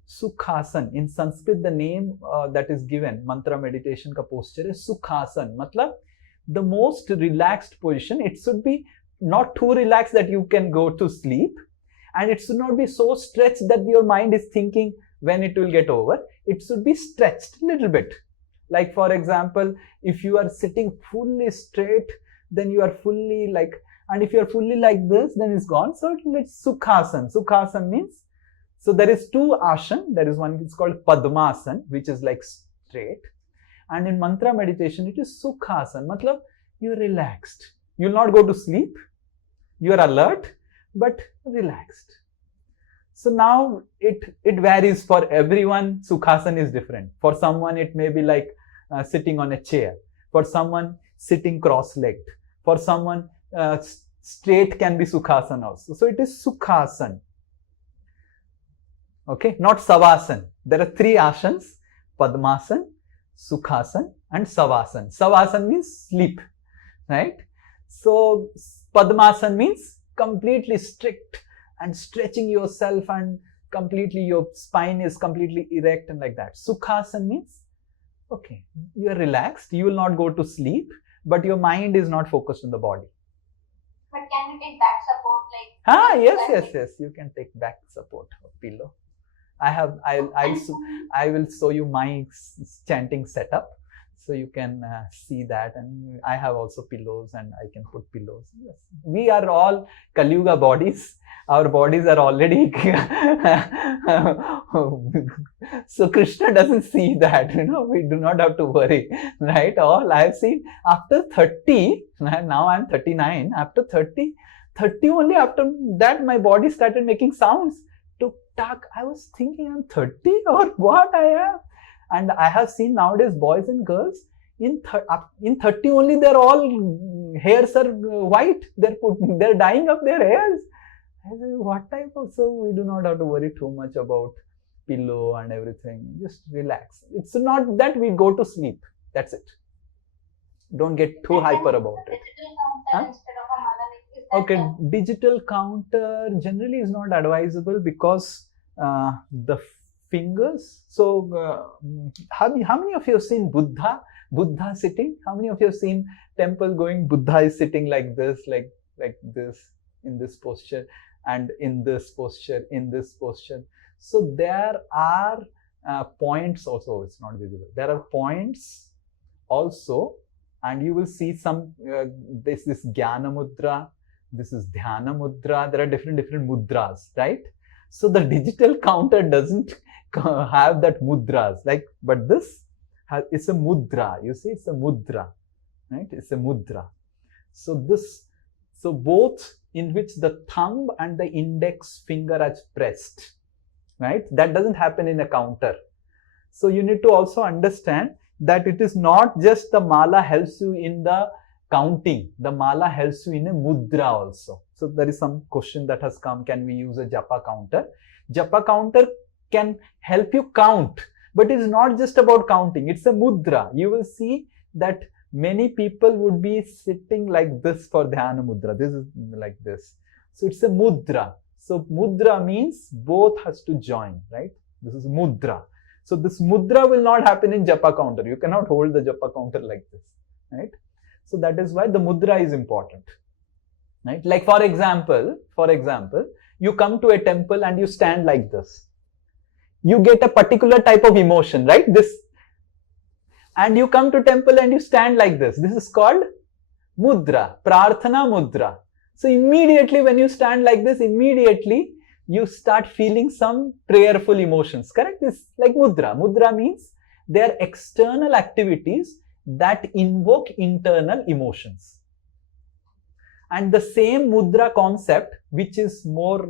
Sukhasan. In Sanskrit, the name that is given, mantra meditation ka posture is Sukhasan. Matlab, the most relaxed position. It should be not too relaxed that you can go to sleep, and it should not be so stretched that your mind is thinking when it will get over. It should be stretched a little bit. Like for example, if you are sitting fully straight, then you are fully like, and if you are fully like this, then it's gone. So it's Sukhasan. Sukhasan means, so there is 2 asana. There is one, it's called Padmasan, which is like straight. And in mantra meditation, it is Sukhasan. Matlab, you're relaxed. You'll not go to sleep. You're alert, but relaxed. So now it varies for everyone. Sukhasan is different. For someone, it may be like sitting on a chair. For someone, sitting cross-legged. For someone, straight can be Sukhasan also. So it is Sukhasan. Okay, not Savasan. There are 3 asanas: Padmasan, Sukhasan and Savasan. Savasan means sleep, right? So Padmasan means completely strict and stretching yourself, and completely your spine is completely erect and like that. Sukhasan means, okay, you are relaxed, you will not go to sleep, but your mind is not focused on the body. But can you take back support, like? Yes. You can take back support of pillow. I will show you my chanting setup, so you can see that. And I have also pillows, and I can put pillows. Yes. We are all Kali Yuga bodies. Our bodies are already so Krishna doesn't see that, we do not have to worry, right? All I have seen after 30, now I'm 39, after 30 only, after that my body started making sounds. I was thinking, I'm 30 or what I am? And I have seen nowadays boys and girls in 30 only, they're all hairs are white. They're dyeing up their hairs. I said, what type of? So we do not have to worry too much about pillow and everything. Just relax. It's not that we go to sleep. That's it. Don't get too hyper about it. Digital counter Huh? instead of a mala, like, is that Okay, digital counter generally is not advisable because the fingers. So, how many of you have seen Buddha sitting? How many of you have seen temple going? Buddha is sitting like this, like this, in this posture, and in this posture, in this posture. So there are points also. It's not visible. There are points also, and you will see some. This Jnana Mudra. This is Dhyana Mudra. There are different mudras, right? So the digital counter doesn't have that mudras, like, but this it's a mudra. You see, it's a mudra, right? It's a mudra. So both in which the thumb and the index finger are pressed, right? That doesn't happen in a counter. So you need to also understand that it is not just the mala helps you in the counting. The mala helps you in a mudra also. So there is some question that has come, can we use a japa counter? Japa counter can help you count, but it is not just about counting. It's a mudra. You will see that many people would be sitting like this for dhyana mudra. This is like this. So it's a mudra. So mudra means both has to join, right? This is mudra. So this mudra will not happen in japa counter. You cannot hold the japa counter like this, right? So that is why the mudra is important, right? Like for example, you come to a temple and you stand like this. You get a particular type of emotion, right? This, and you come to temple and you stand like this. This is called mudra, prarthana mudra. So immediately when you stand like this, immediately you start feeling some prayerful emotions, correct? This like mudra. Mudra means they are external activities that invoke internal emotions. And the same mudra concept, which is more,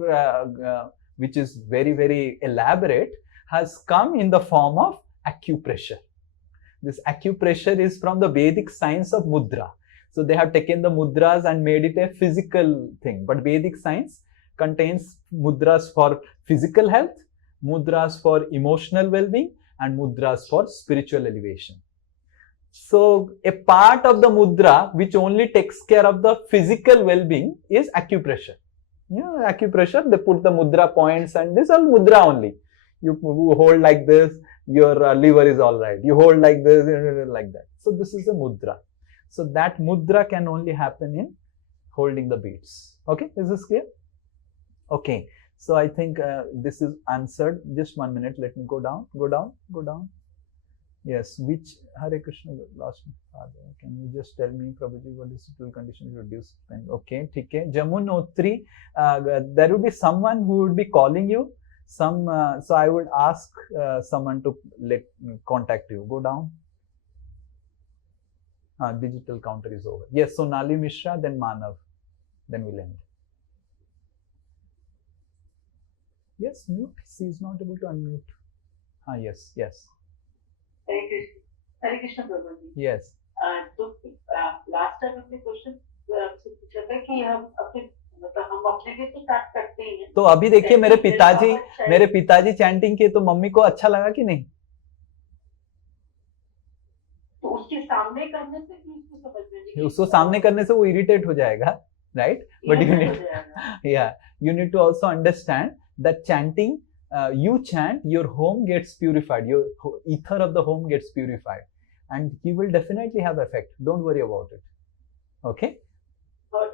which is very, very elaborate, has come in the form of acupressure. This acupressure is from the Vedic science of mudra. So they have taken the mudras and made it a physical thing. But Vedic science contains mudras for physical health, mudras for emotional well-being, and mudras for spiritual elevation. So a part of the mudra which only takes care of the physical well-being is acupressure. Yeah, acupressure, they put the mudra points, and this is all mudra only. You hold like this, your liver is all right. You hold like this, like that. So this is a mudra. So that mudra can only happen in holding the beads. Okay, is this clear? Okay, so I think this is answered. Just 1 minute, let me go down. Yes, which Hare Krishna last father? Can you just tell me, Prabhuji, what is the condition to reduce pain? Okay, okay. Jamunotri, there will be someone who would be calling you. So I would ask someone to contact you. Go down. Digital counter is over. Yes, so Nali Mishra, then Manav, then we'll end. Yes, mute. She is not able to unmute. Yes. Hare Krishna Prabhu ji. Yes. तो last time हमने question आपसे पूछा था कि हम अपने लिए तो स्टार्ट करते ही हैं. तो अभी देखिए मेरे पिताजी चैंटिंग किए तो मम्मी को अच्छा लगा कि नहीं? तो उसके सामने करने से भी उसको समझ में उसको सामने करने से वो इरिटेट हो जाएगा, right? But you need to also understand that chanting, you chant, your home gets purified, your ether of the home gets purified, and he will definitely have effect. Don't worry about it. Okay? But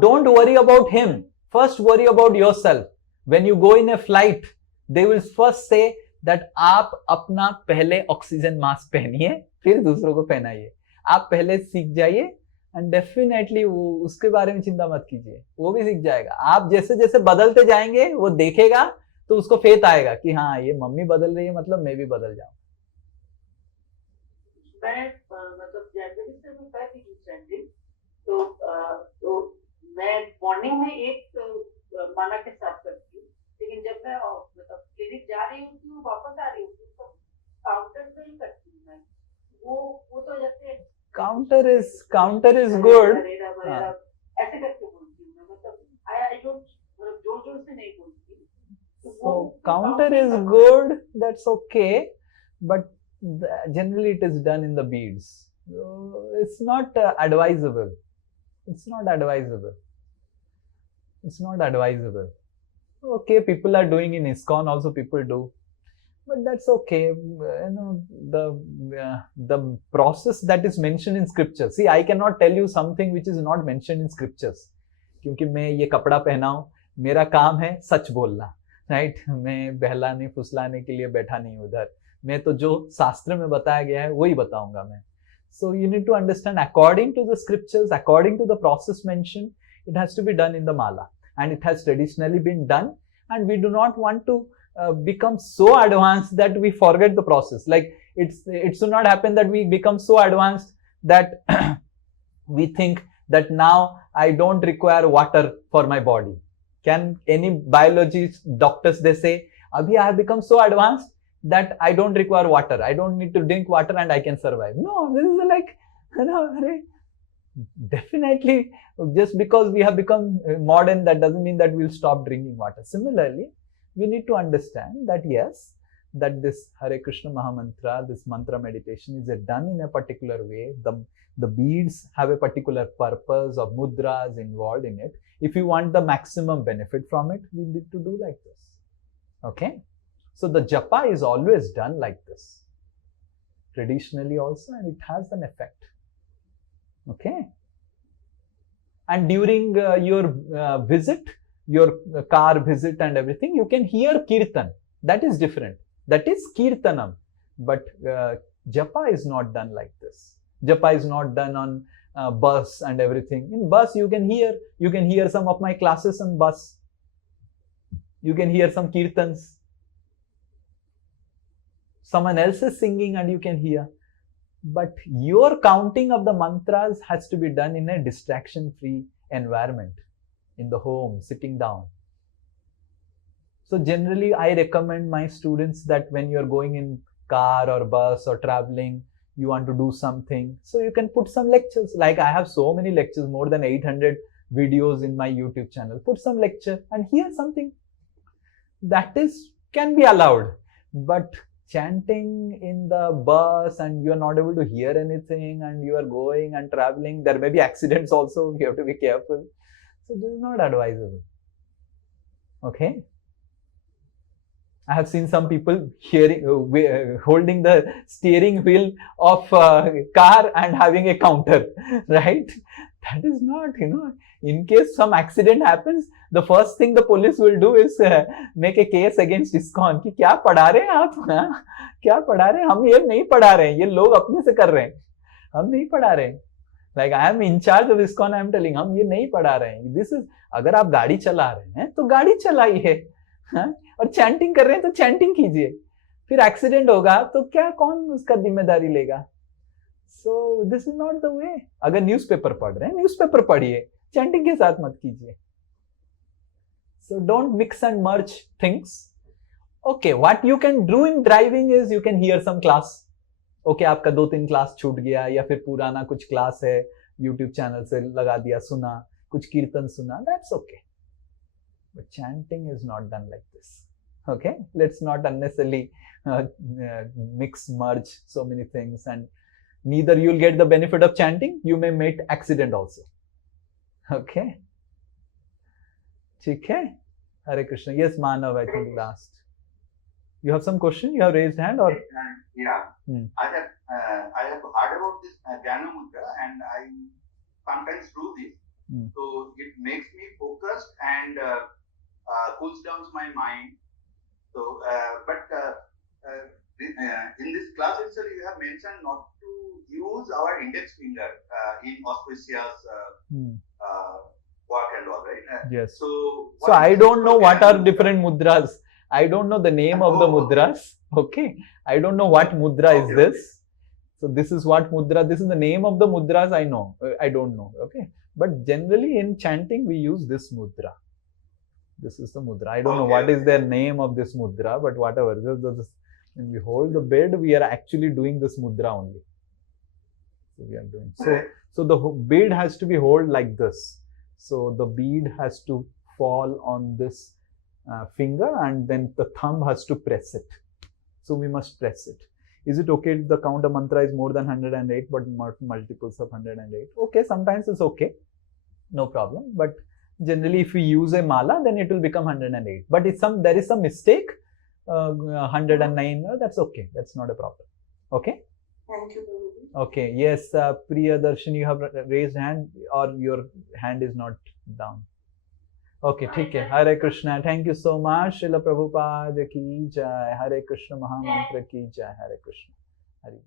don't worry about him. First worry about yourself. When you go in a flight, they will first say that आप अपना पहले oxygen mask पहनिए, फिर दूसरों को पहनाइए. आप पहले सीख जाइए, एंड डेफिनेटली वो उसके बारे में चिंता मत कीजिए, वो भी सीख जाएगा. आप जैसे जैसे बदलते जाएंगे वो देखेगा तो उसको फेथ आएगा कि हाँ ये मम्मी बदल रही है, मतलब मैं भी बदल जाऊं. मैं मतलब जनवरी से मैं कर रही हूँ चैंटिंग, तो मैं मॉर्निंग में एक माला के साथ करती हूँ, लेकिन जब मैं मतलब क्लिनिक जा रही होती हूँ, वापस आ रही होती हूँ, तो काउंटर से ही करती हूँ मैं. वो तो जैसे काउंटर इज गुड. ऐसे करके बोलती हूँ मैं, मतलब आई डोंट, मतलब जोर जोर से नहीं बोलती, तो So counter is good, that's okay, but generally it is done in the beads. It's not advisable. It's not advisable. It's not advisable. Okay, people are doing in ISKCON also, people do, but that's okay. The process that is mentioned in scripture. See, I cannot tell you something which is not mentioned in scriptures. क्योंकि मैं ये कपड़ा पहना हूँ, मेरा काम है सच बोलना, राइट? मैं बहलाने फुसलाने के लिए बैठा नहीं उधर. मैं तो जो शास्त्र में बताया गया है वही बताऊंगा मैं. So you need to understand, according to the scriptures, according to the process mentioned, it has to be done in the mala, and it has traditionally been done, and we do not want to become so advanced that we forget the process. Like it should not happen that we become so advanced that we think that now I don't require water for my body. Can any biology doctors, they say, Abhi I have become so advanced that I don't require water. I don't need to drink water and I can survive. No, this is like, definitely, just because we have become modern, that doesn't mean that we'll stop drinking water. Similarly, we need to understand that yes, that this Hare Krishna Mahamantra, this mantra meditation is done in a particular way. The beads have a particular purpose or mudras involved in it. If you want the maximum benefit from it, we need to do like this. Okay? So the japa is always done like this. Traditionally also, and it has an effect. Okay? And during your visit, your car visit and everything, you can hear kirtan. That is different. That is kirtanam. But japa is not done like this. Japa is not done on bus and everything. In bus, you can hear some of my classes on bus. You can hear some kirtans. Someone else is singing and you can hear. But your counting of the mantras has to be done in a distraction-free environment. In the home, sitting down. So generally, I recommend my students that when you're going in car or bus or traveling, you want to do something. So you can put some lectures. Like I have so many lectures, more than 800 videos in my YouTube channel. Put some lecture and hear something. That can be allowed. But chanting in the bus and you're not able to hear anything and you are going and traveling, there may be accidents also. You have to be careful. So this is not advisable. Okay? I have seen some people holding the steering wheel of a car and having a counter, right? That is not, in case some accident happens, the first thing the police will do is make a case against ISKCON कि क्या पढ़ा रहे हैं आप? क्या पढ़ा रहे हैं? हम ये नहीं पढ़ा रहे हैं, ये लोग अपने से कर रहे हैं, हम नहीं पढ़ा रहे हैं. Like I am in charge of ISKCON, I am telling, हम ये नहीं पढ़ा रहे हैं. This is, अगर आप गाड़ी चला रहे हैं तो गाड़ी चलाइए, और चैंटिंग कर रहे हैं तो चैंटिंग कीजिए. फिर एक्सीडेंट होगा तो क्या, कौन उसका जिम्मेदारी लेगा? So this is not the way. अगर न्यूज़पेपर पढ़ रहे हैं, न्यूज़पेपर पढ़िए, चैंटिंग के साथ मत कीजिए. So don't mix and merge things. Okay, what you can do in driving is you can hear some class. Okay, आपका 2-3 क्लास छूट गया या फिर पुराना कुछ क्लास है YouTube चैनल से लगा दिया, सुना, कुछ कीर्तन सुना, that's okay. But chanting is not done like this. Okay, let's not unnecessarily mix, merge so many things, and neither you'll get the benefit of chanting, you may meet accident also. Okay. ठीक है? Hare Krishna. Yes, Manav, I think last. You have some question? You have raised hand or? Yeah. I have heard about this Dhyana Mudra and I sometimes do this. So it makes me focused and cools down my mind. So, in this class itself, you have mentioned not to use our index finger in auspicious work and all, right? Yes. So I don't know what are different mudras. I don't know the name of the mudras. Okay. I don't know what mudra is this. So this is what mudra. This is the name of the mudras I know. I don't know. Okay. But generally in chanting, we use this mudra. This is the mudra. I don't know what is the name of this mudra, but whatever. When we hold the bed, we are actually doing this mudra only. So we are doing. So the bead has to be held like this. So the bead has to fall on this finger, and then the thumb has to press it. So we must press it. Is it okay if the count of mantra is more than 108 but multiples of 108? Okay, sometimes it's okay, no problem. But generally, if we use a mala, then it will become 108. But if there is some mistake, 109, that's okay. That's not a problem. Okay. Thank you, Prabhuji. Okay. Yes, Priya Darshan, you have raised hand, or your hand is not down. Okay, ठीक है. Hare Krishna. Thank you so much. Srila Prabhupada ki jai. Hare Krishna Mahamantra ki jai. Hare Krishna. Hare